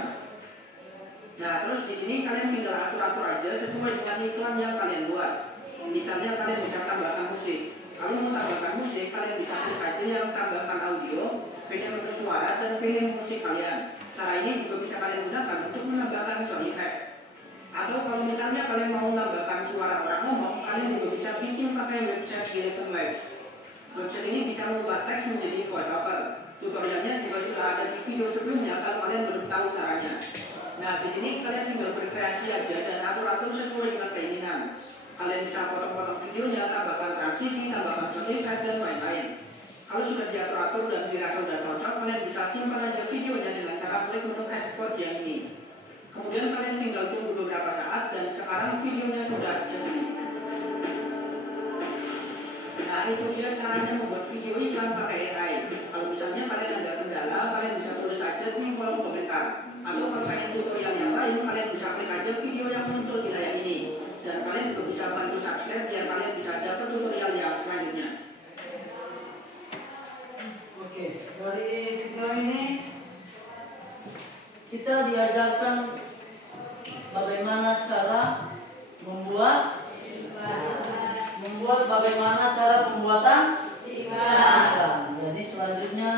Nah, terus di sini kalian tinggal atur-atur aja sesuai dengan iklan yang kalian buat. Misalnya kalian bisa tambahkan musik. Kalau mau tambahkan musik, kalian bisa klik aja yang tambahkan audio, pilih menu suara dan pilih musik kalian. Cara ini juga bisa kalian gunakan untuk menambahkan sound effect. Atau kalau misalnya kalian mau menambahkan suara orang ngomong, kalian juga bisa bikin pakai website Eleven Labs. Website ini bisa mengubah teks menjadi voiceover. Tutorialnya juga sudah ada di video sebelumnya kalau kalian belum tahu caranya. Nah, di sini kalian tinggal berkreasi aja dan atur-atur sesuai dengan keinginan. Kalian bisa potong-potong videonya, tambahkan transisi, tambahkan sound effect, dan lain-lain. Kalau sudah diatur-atur dan dirasa sudah cocok, kalian bisa simpan aja videonya dengan cara klik menu export yang ini. Kemudian kalian tinggal tunggu beberapa saat dan sekarang videonya sudah jadi. Nah, itu dia caranya membuat video iklan pakai AI. Kalau misalnya kalian ada kendala, kalian bisa tulis aja di kolom komentar. Atau kalau pengen tutorial yang lain, kalian bisa klik aja video yang muncul di layar ini. Dan kalian juga bisa bantu subscribe biar kalian bisa dapat tutorial yang selanjutnya. Oke, dari video ini kita diajarkan bagaimana cara membuat bagaimana cara pembuatan iklan. Jadi selanjutnya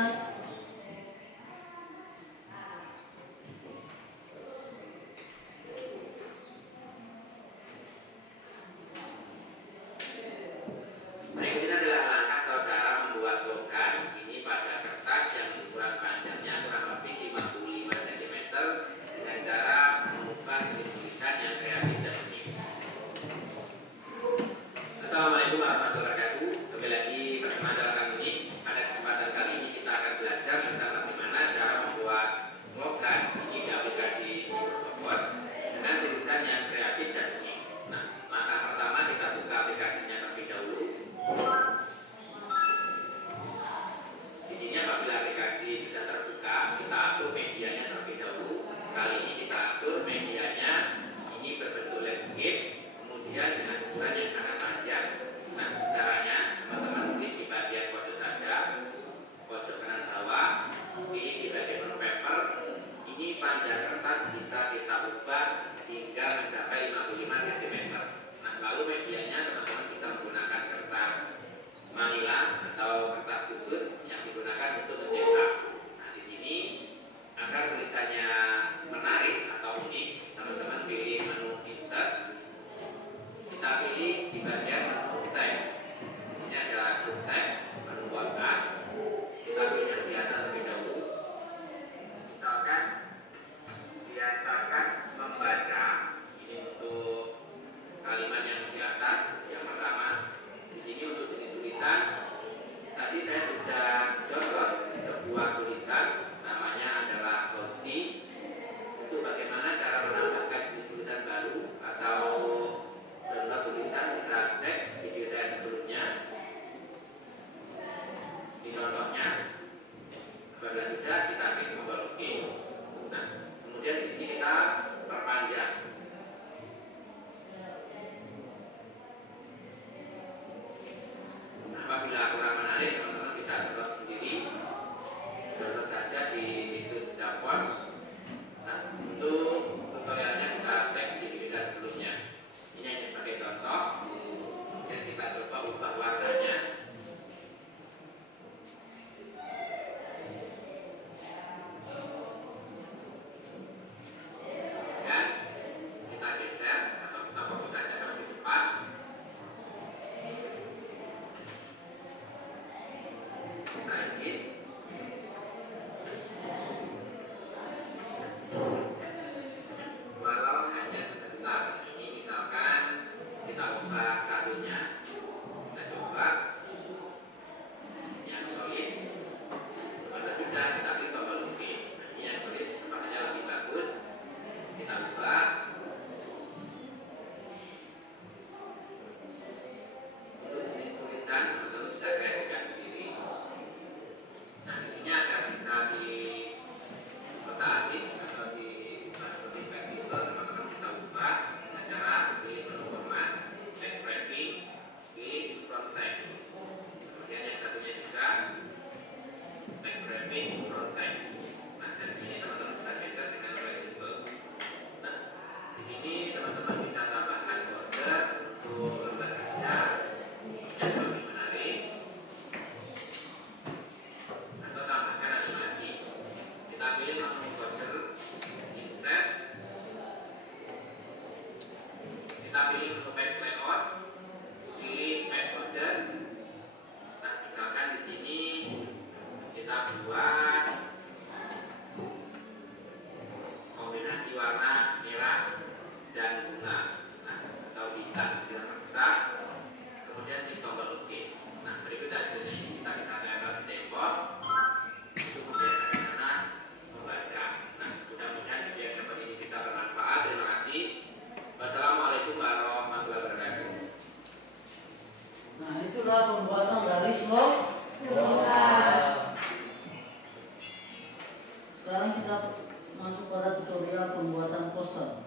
berikut adalah langkah atau cara membuat slogan ini pada kertas yang ukuran panjangnya kurang lebih 55 cm dengan cara pilih untuk page layout, pilih page border. Nah, misalkan di sini kita buat kombinasi warna merah dan bunga. Nah, atau bintang dengan maksa. Kemudian di tombol OK. Nah, berikut hasilnya ini kita bisa tempel di tembok untuk membiasakan anak membaca. Nah, mudah-mudahan video yang seperti ini bisa bermanfaat. Terima kasih. Wassalamualaikum warahmatullahi wabarakatuh. Nah, itulah pembuatan dari slide. Sekarang kita masuk pada tutorial pembuatan poster.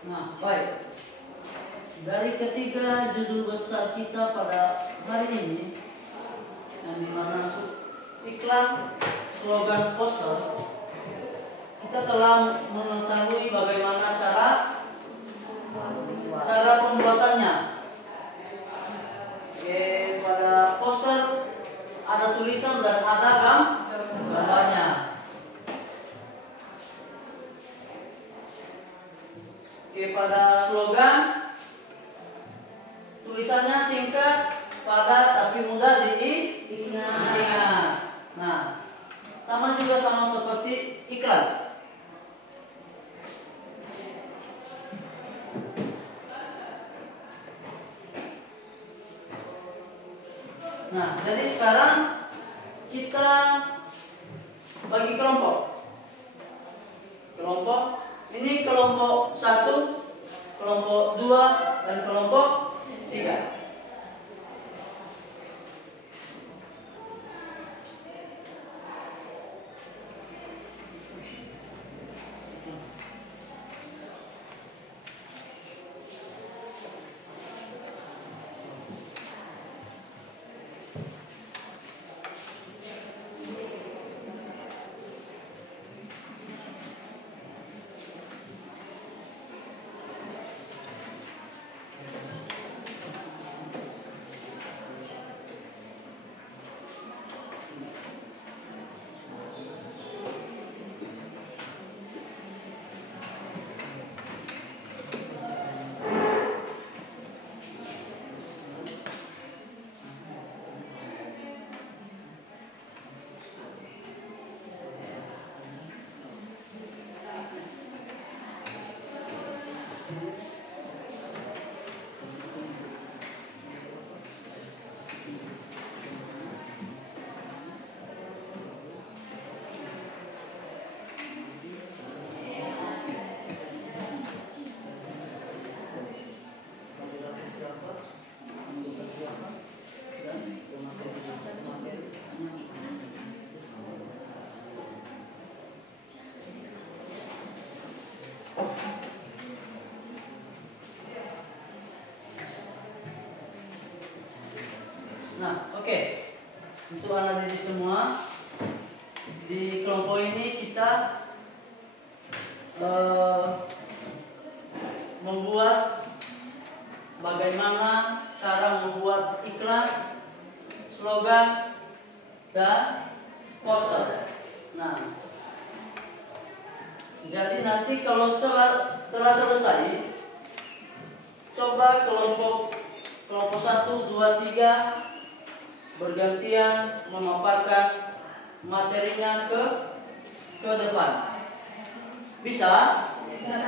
Nah, baik. Dari ketiga judul besar kita pada hari ini, yang dimana iklan, slogan, poster, kita telah mengetahui bagaimana cara pembuatannya. Pada poster ada tulisan dan ada gambarnya. Pada slogan tulisannya singkat, padat, tapi mudah diingat. Nah, sama seperti iklan. Nah, jadi sekarang kita bagi kelompok. Ini kelompok 1, kelompok 2, dan kelompok 3. Nah, oke. Untuk anak didik semua, di kelompok ini kita membuat bagaimana cara membuat iklan, slogan, dan poster. Nah, jadi nanti kalau telah selesai, coba kelompok 1, 2, 3 bergantian memaparkan materinya ke depan. Bisa? Bisa.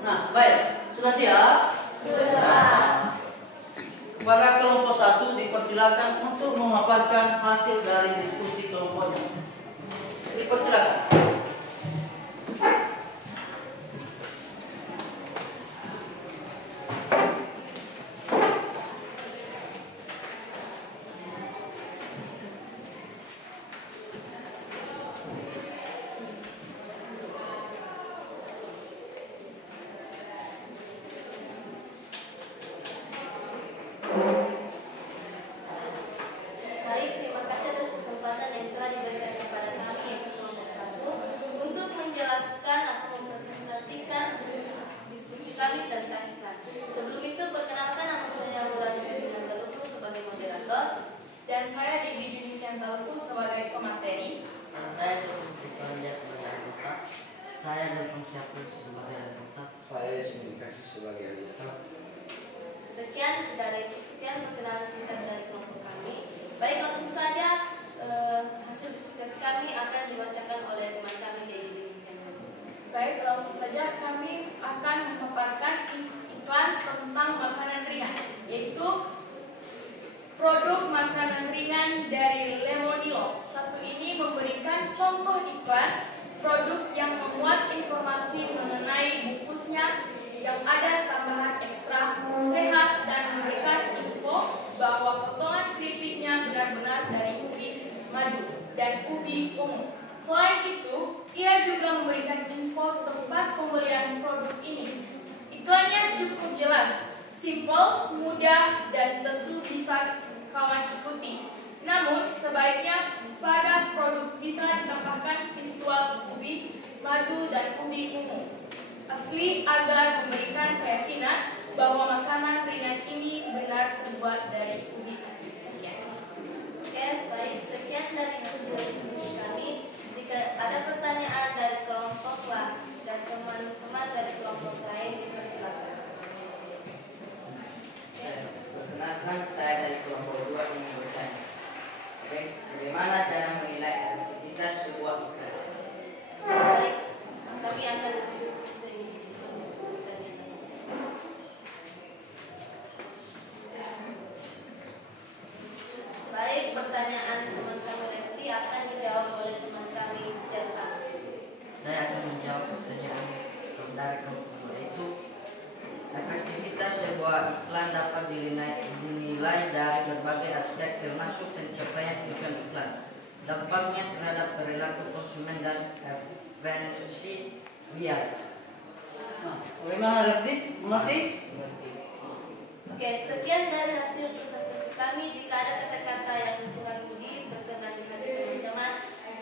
Nah, baik. Sudah siap? Sudah. Kepada kelompok 1 dipersilakan untuk memaparkan hasil dari diskusi kelompoknya. Dipersilakan. Baik, terima kasih atas kesempatan yang telah diberikan kepada kami kelompok 1 untuk menjelaskan atau mempresentasikan diskusi kami tentang iklan. Sebelum itu, perkenalkan nama saya Wulan Pimpinan Galuku sebagai moderator dan saya Didi Junika Kristiansa Lukus sebagai pemateri. Saya Kriswandia sebagai anggota. Saya Delfon Syafri sebagai anggota. Saya Sindikasi sebagai anggota. Sekian perkenalan singkat dari kelompok kami. Baik, langsung saja hasil diskusi kami akan dibacakan oleh teman kami dari Bimbingan. Baik, langsung saja kami akan memaparkan iklan tentang makanan ringan, yaitu produk makanan ringan dari Lemonilo. Satu ini memberikan contoh iklan produk yang memuat informasi mengenai bungkusnya yang ada tambahan ekstra sehat dan memberikan info bahwa potongan keripiknya benar-benar dari ubi madu dan ubi ungu. Selain itu, ia juga memberikan info tempat pembelian produk ini. Iklannya cukup jelas, simpel, mudah, dan tentu bisa kawan ikuti. Namun, sebaiknya pada produk bisa ditambahkan visual ubi madu dan ubi ungu asli agar memberikan keyakinan bahwa makanan ringan ini benar terbuat dari ubi asli. Sekian. Oke, baik. Sekian dari hasil diskusi kami. Jika ada pertanyaan dari kelompok dan teman-teman dari kelompok lain, dipersilakan. Perkenalkan, saya dari kelompok 2 ingin bertanya. Bagaimana cara menilai efektivitas sebuah iklan? Baik, kami akan diskusikan. Baik, pertanyaan teman kami Leti akan dijawab oleh teman kami Jaka. Saya akan menjawab pertanyaan dari kelompok 2, yaitu efektivitas sebuah iklan dapat dinilai dari berbagai aspek termasuk pencapaian tujuan iklan, dampaknya terhadap perilaku konsumen dan efisiensi biaya. Bagaimana Leti? Mengerti? Oke, sekian dari hasil presentasi kami. Jika ada kata-kata yang kurang budi berkenan di hati teman-teman,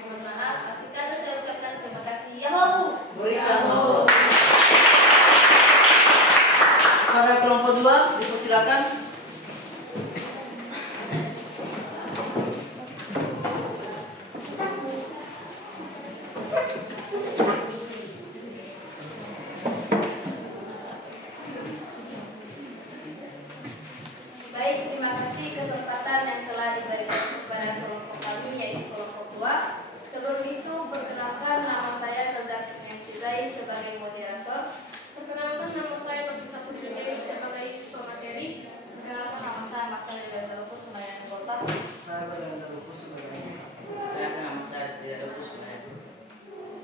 mohon maaf. Akhir kata saya ucapkan terima kasih. Yahoo! Berikan mohon. Pada kelompok 2 dipersilakan. Baik, terima kasih kesempatan yang telah diberikan kepada kelompok kami, yaitu kelompok 2. Sebelum itu, perkenalkan nama saya Hilda Cincizai sebagai moderator. Perkenalkan nama saya Dr. Saputri Dewi sebagai pemateri. Perkenalkan nama saya Maksa Lilian Lukus sebagai anggota. Saya Lilian Lukus sebagai anggota. Nama saya Lilian Lukus.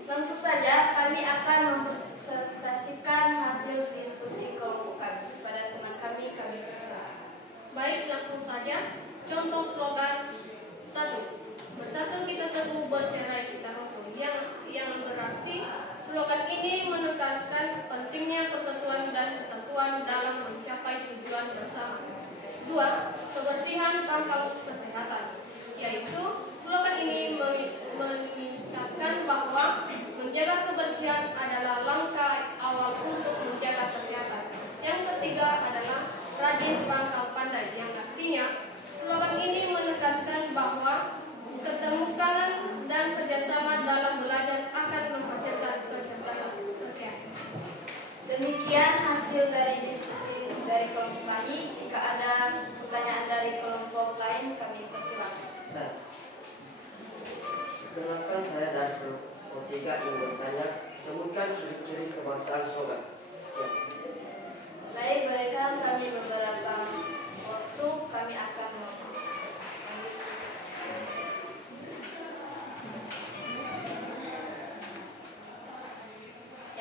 Langsung saja kami akan mempresentasikan hasil diskusi kelompok kami kepada teman kami persilakan. Baik, langsung saja. Contoh slogan 1. Bersatu kita teguh, bercerai kita rukun. Yang berarti slogan ini menekankan pentingnya persatuan dan kesatuan dalam mencapai tujuan bersama. 2. Kebersihan tanpa kesehatan. Yaitu slogan ini mengingatkan bahwa menjaga kebersihan adalah langkah awal untuk menjaga kesehatan. Yang ketiga adalah rajin pantau pandai, yang artinya slogan ini menekankan bahwa keterbukaan dan kerjasama dalam belajar akan menghasilkan kecerdasan. Sekian. Demikian hasil dari diskusi dari kelompok kami. Jika ada pertanyaan dari kelompok lain, kami persilakan. Perkenalkan, saya dari kelompok 3 ingin bertanya. Sebutkan ciri-ciri kebangsaan slogan. Ya. Baik, berikan kami beberapa waktu, kami akan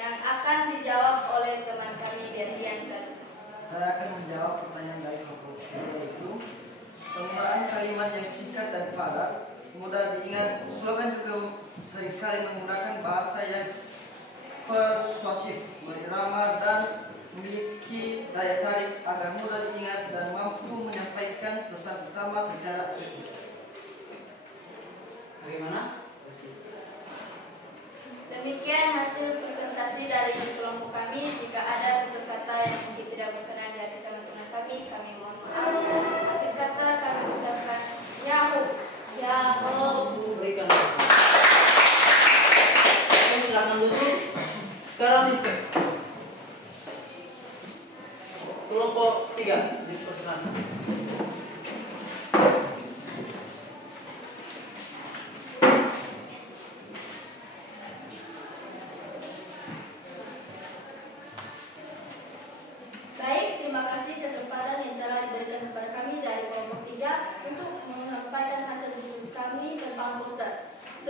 yang akan dijawab oleh teman kami Berlian. Saya akan menjawab pertanyaan dari kelompok 3, yaitu penggunaan kalimat yang singkat dan padat, mudah diingat. Slogan juga seringkali menggunakan bahasa yang persuasif, berirama, dan memiliki daya tarik agar mudah diingat dan mampu menyampaikan pesan utama secara efektif. Bagaimana? Demikian hasil presentasi dari kelompok kami. Jika ada kata-kata yang mungkin tidak berkenan di hati teman-teman kami mohon maaf. Akhir kata kami ucapkan Yahoo!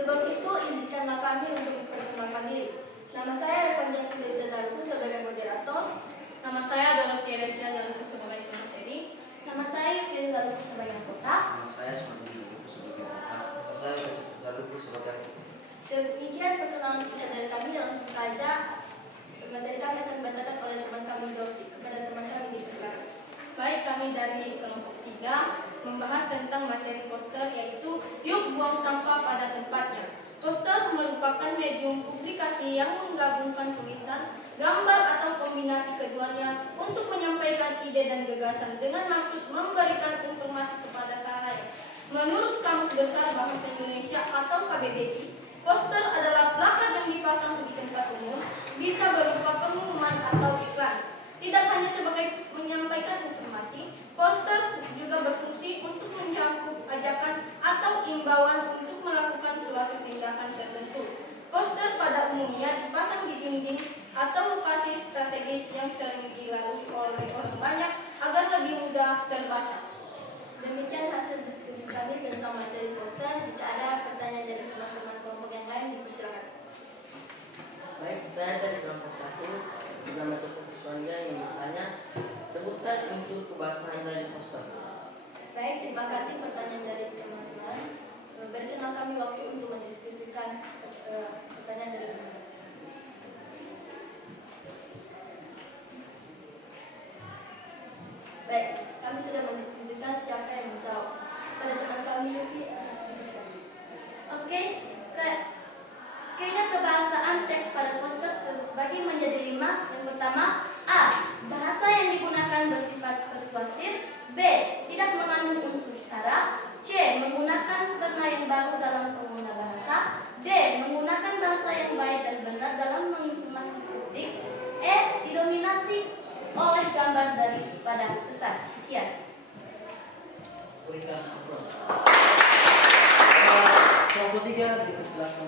Sebab itu, izinkanlah kami untuk memperkenalkan diri. Nama saya Revanjang Sendiri Daluku sebagai moderator. Nama saya adalah Teresia Daluku sebagai pemateri. Nama saya Yufin Daluku sebagai anggota. Nama saya Sumardi Daluku sebagai anggota. Nama saya Daluku sebagai anggota. Demikian perkenalan singkat dari kami. Langsung saja materi kami akan dibacakan oleh teman kami kepada teman kami di persilakan. Baik, kami dari kelompok 3 membahas tentang materi poster, yaitu yuk buang sampah pada tempatnya. Poster merupakan medium publikasi yang menggabungkan tulisan, gambar atau kombinasi keduanya untuk menyampaikan ide dan gagasan dengan maksud memberikan informasi kepada khalayak. Menurut Kamus Besar Bahasa Indonesia atau KBBI, poster adalah plakat yang dipasang di tempat umum, bisa berupa pengumuman atau iklan. Tidak hanya sebagai menyampaikan informasi, poster juga berfungsi untuk mencakup ajakan atau imbauan untuk melakukan suatu tindakan tertentu. Poster pada umumnya dipasang di dinding atau lokasi strategis yang sering dilalui oleh orang banyak agar lebih mudah terbaca. Demikian hasil diskusi kami tentang materi poster. Jika ada pertanyaan dari teman-teman kelompok yang lain, dipersilakan. Baik, saya dari kelompok 1 bernama Dr. Siswanda yang bertanya, sebutkan unsur kebasahan dari poster. Baik, terima kasih pertanyaan dari teman-teman. Berikanlah kami waktu untuk mendiskusikan pertanyaan dari teman-teman. Baik, kami sudah mendiskusikan siapa yang menjawab. Pada teman kami Yuki, Oke, kayaknya kebahasaan teks pada poster terbagi menjadi 5. Yang pertama, A. Bahasa yang digunakan bersifat persuasif. B. Tidak mengandung unsur sara. C. Menggunakan terma yang baru dalam pengguna bahasa. D. Menggunakan bahasa yang baik dan benar dalam menginformasi publik. E. Didominasi oleh gambar daripada pesan. Sekian. Berikan aplaus. Kelompok 3 dipersilakan.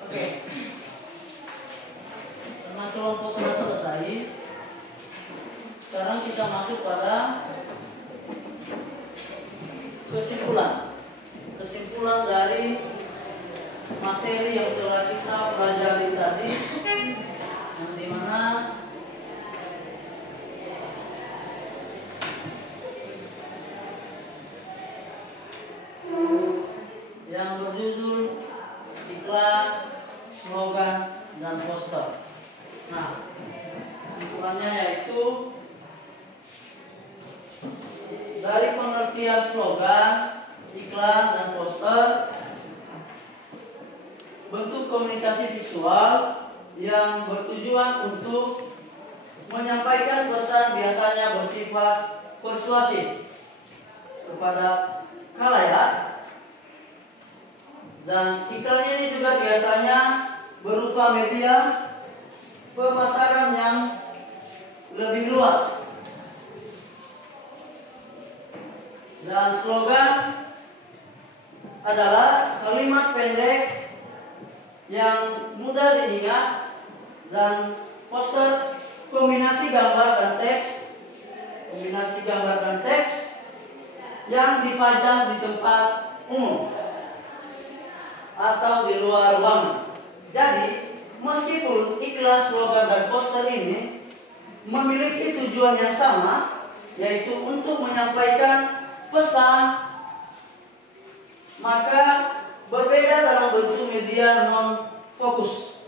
Oke. Karena kelompok sudah selesai, sekarang kita masuk pada kesimpulan dari materi yang telah kita pelajari tadi, yang dimana yang berjudul iklan, slogan, dan poster. Nah, kesimpulannya yaitu dari pengertian slogan, iklan, dan poster, bentuk komunikasi visual yang bertujuan untuk menyampaikan pesan biasanya bersifat persuasif kepada khalayak, dan iklan ini juga biasanya berupa media pemasaran yang lebih luas. Dan slogan adalah kalimat pendek yang mudah diingat, dan poster kombinasi gambar dan teks yang dipajang di tempat umum atau di luar ruangan. Jadi, meskipun iklan, slogan, dan poster ini memiliki tujuan yang sama, yaitu untuk menyampaikan pesan, maka berbeda dalam bentuk media non-fokus.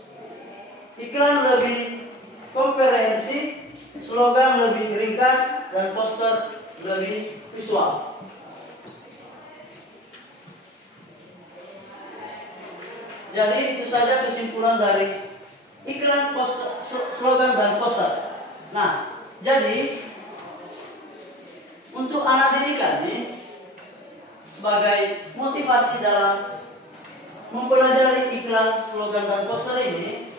Iklan lebih komprehensif, slogan lebih ringkas, dan poster lebih visual. Jadi itu saja kesimpulan dari iklan, poster, slogan, dan poster. Nah, jadi untuk anak didik kami sebagai motivasi dalam mempelajari iklan, slogan, dan poster ini,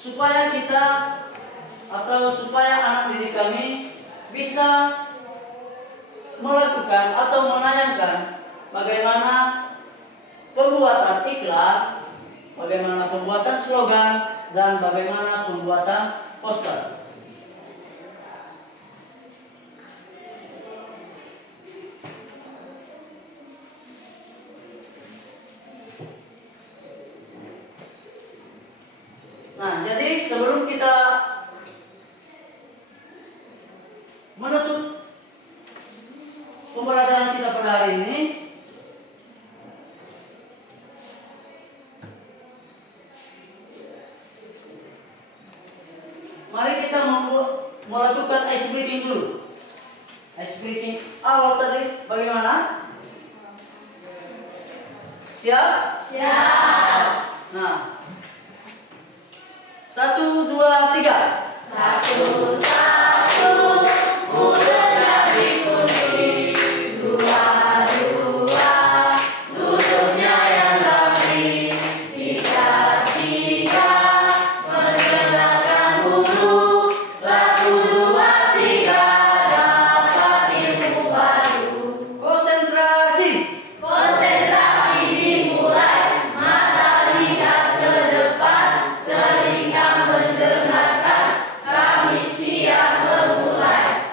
supaya kita atau supaya anak didik kami bisa melakukan atau menayangkan bagaimana pembuatan iklan, bagaimana pembuatan slogan, dan bagaimana pembuatan poster. pembelajaran kita pada hari ini. Mari kita melakukan ice breaking dulu. Ice breaking awal tadi bagaimana? Siap? Siap. Nah, 1, 2, 3. Satu, bulannya dikunci. Dua, duduknya yang rapi. Tiga, mendengarkan guru. 1, 2, 3, dapat ilmu baru. Konsentrasi. Konsentrasi dimulai, mata lihat ke depan, telinga mendengarkan, kami siap memulai.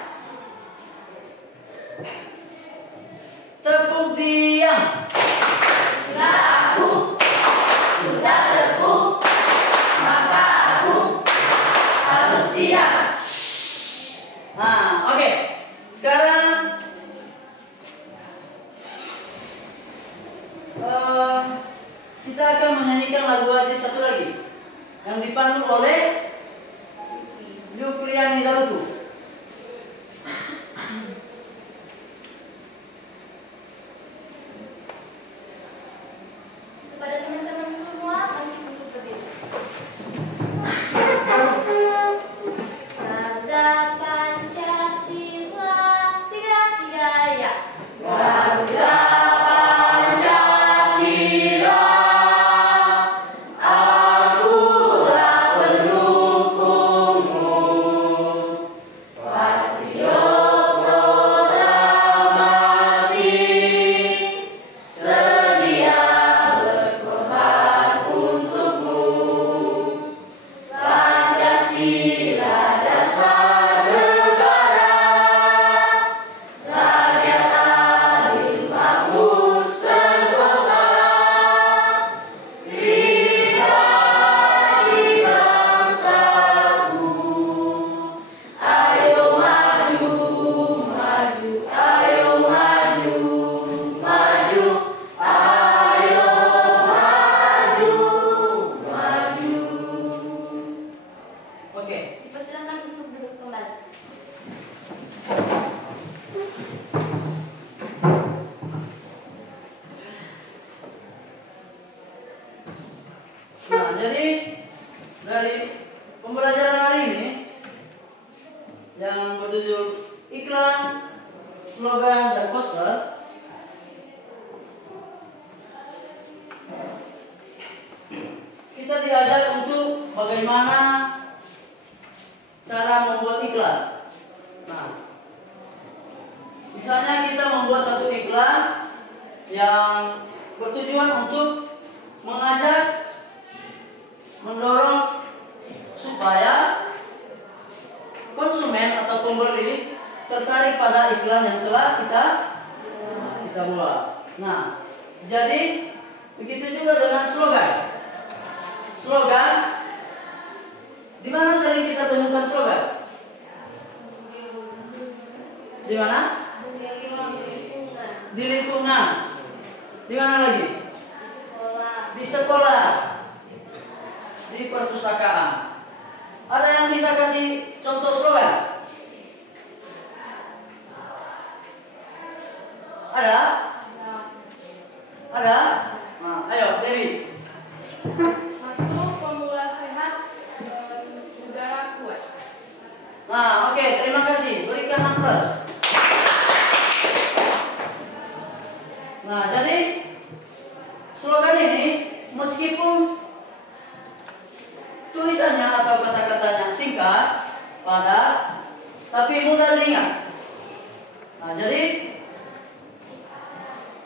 Tepuk diam. Bila aku sudah tekuk, maka aku harus diam. Nah, oke. Sekarang kita akan menyanyikan lagu wajib satu lagi yang dipandu oleh Yufriani Zaluku. Kepada teman-teman semua, bangkit untuk berdiri. Garda Pancasila, tiga ya. Garda Pancasila, akulah pendukungmu. Patriot proklamasi, sedia berkorban untukmu. Pancasila dasar negara, rakyat adil makmur sentosa, pribadi bangsaku. Ayo maju, maju, ayo maju, maju, ayo maju, maju. Oke. Dipersilakan untuk duduk kembali. Nah, jadi dari pembelajaran hari ini yang berjudul iklan, slogan, dan poster, kita diajar untuk bagaimana cara membuat iklan. Nah, misalnya kita membuat satu iklan yang bertujuan untuk mengajak, mendorong supaya konsumen atau pembeli tertarik pada iklan yang telah kita buat. Nah, jadi begitu juga dengan slogan. Slogan, di mana sering kita temukan slogan? Di mana? Di lingkungan. Di mana lagi? Di sekolah. Di perpustakaan. Ada yang bisa kasih contoh slogan? Ada? Ada? Nah, ayo, Dewi. Satu, pemula sehat, udara kuat. Nah, oke, terima kasih. Berikan aplaus. Nah, jadi slogan ini meskipun tulisannya atau kata-katanya singkat, padat, tapi mudah diingat. Nah, jadi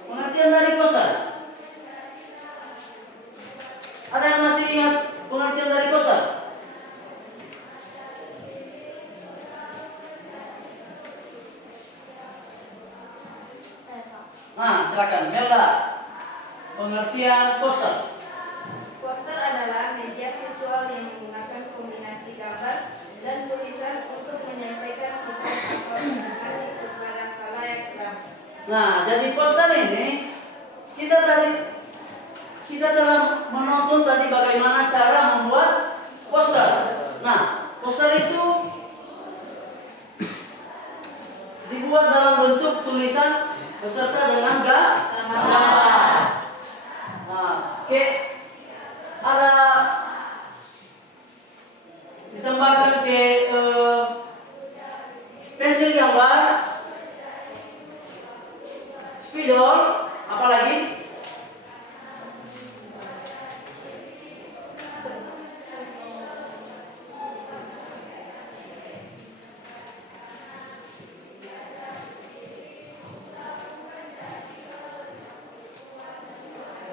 pengertian dari poster. Ada yang masih ingat pengertian dari poster? Nah, silakan Melda. Pengertian poster. Poster adalah media visual yang menggunakan kombinasi gambar dan tulisan untuk menyampaikan pesan atau informasi kepada khalayak ramai. Nah, jadi poster ini kita telah menonton tadi bagaimana cara membuat poster. Nah, poster itu dibuat dalam bentuk tulisan beserta dengan gambar. Nah, oke, ada ditambahkan ke pensil gambar, spidol, apalagi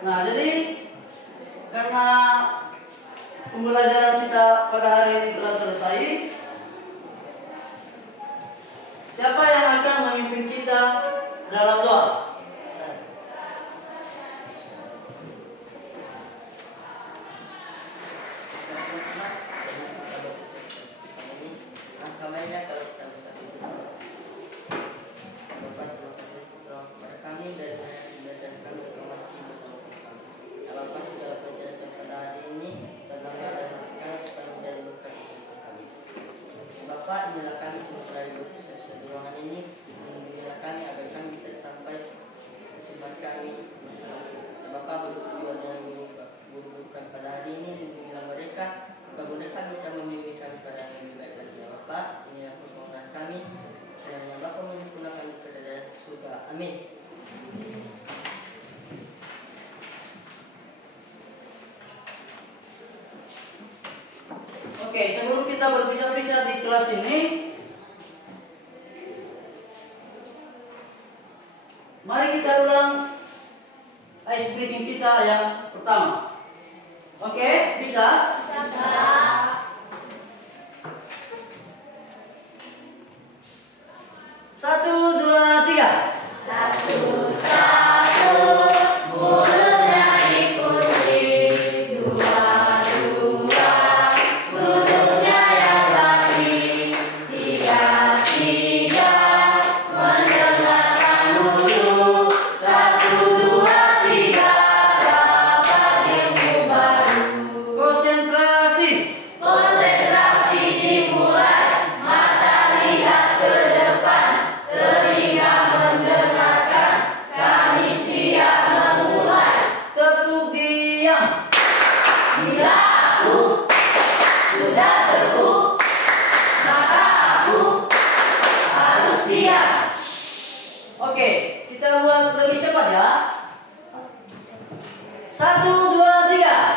nah, jadi karena pembelajaran kita pada hari ini telah selesai, siapa yang akan memimpin kita dalam doa? Bapak, inilah kami semua dari ruangan ini, lindungilah kami agar kami bisa sampai tempat kami masing-masing. Bapak, berdua dengan guru-gurukan pada hari ini, lindungilah mereka agar mereka bisa membimbing kami pada yang lebih baik lagi. Ya Bapak, inilah permohonan kami, dan yang Bapak menyempurnakan kepada surga. Amin. Oke, sebelum kita berpisah-pisah di kelas ini, mari kita ulang ice breaking kita yang pertama. Oke, bisa? Bisa. 1, 2, 3. Oke, kita buat lebih cepat ya. 1, 2, 3.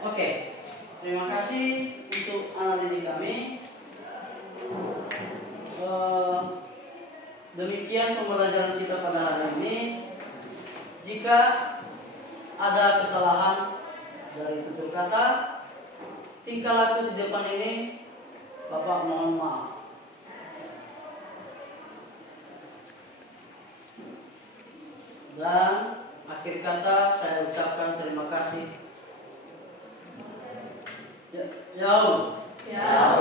Oke, terima kasih untuk anak didik kami. Demikian pembelajaran kita pada hari ini. Jika ada kesalahan dari tutur kata, tingkah laku di depan ini, Bapak mohon maaf. Dan akhir kata saya ucapkan terima kasih. Ya,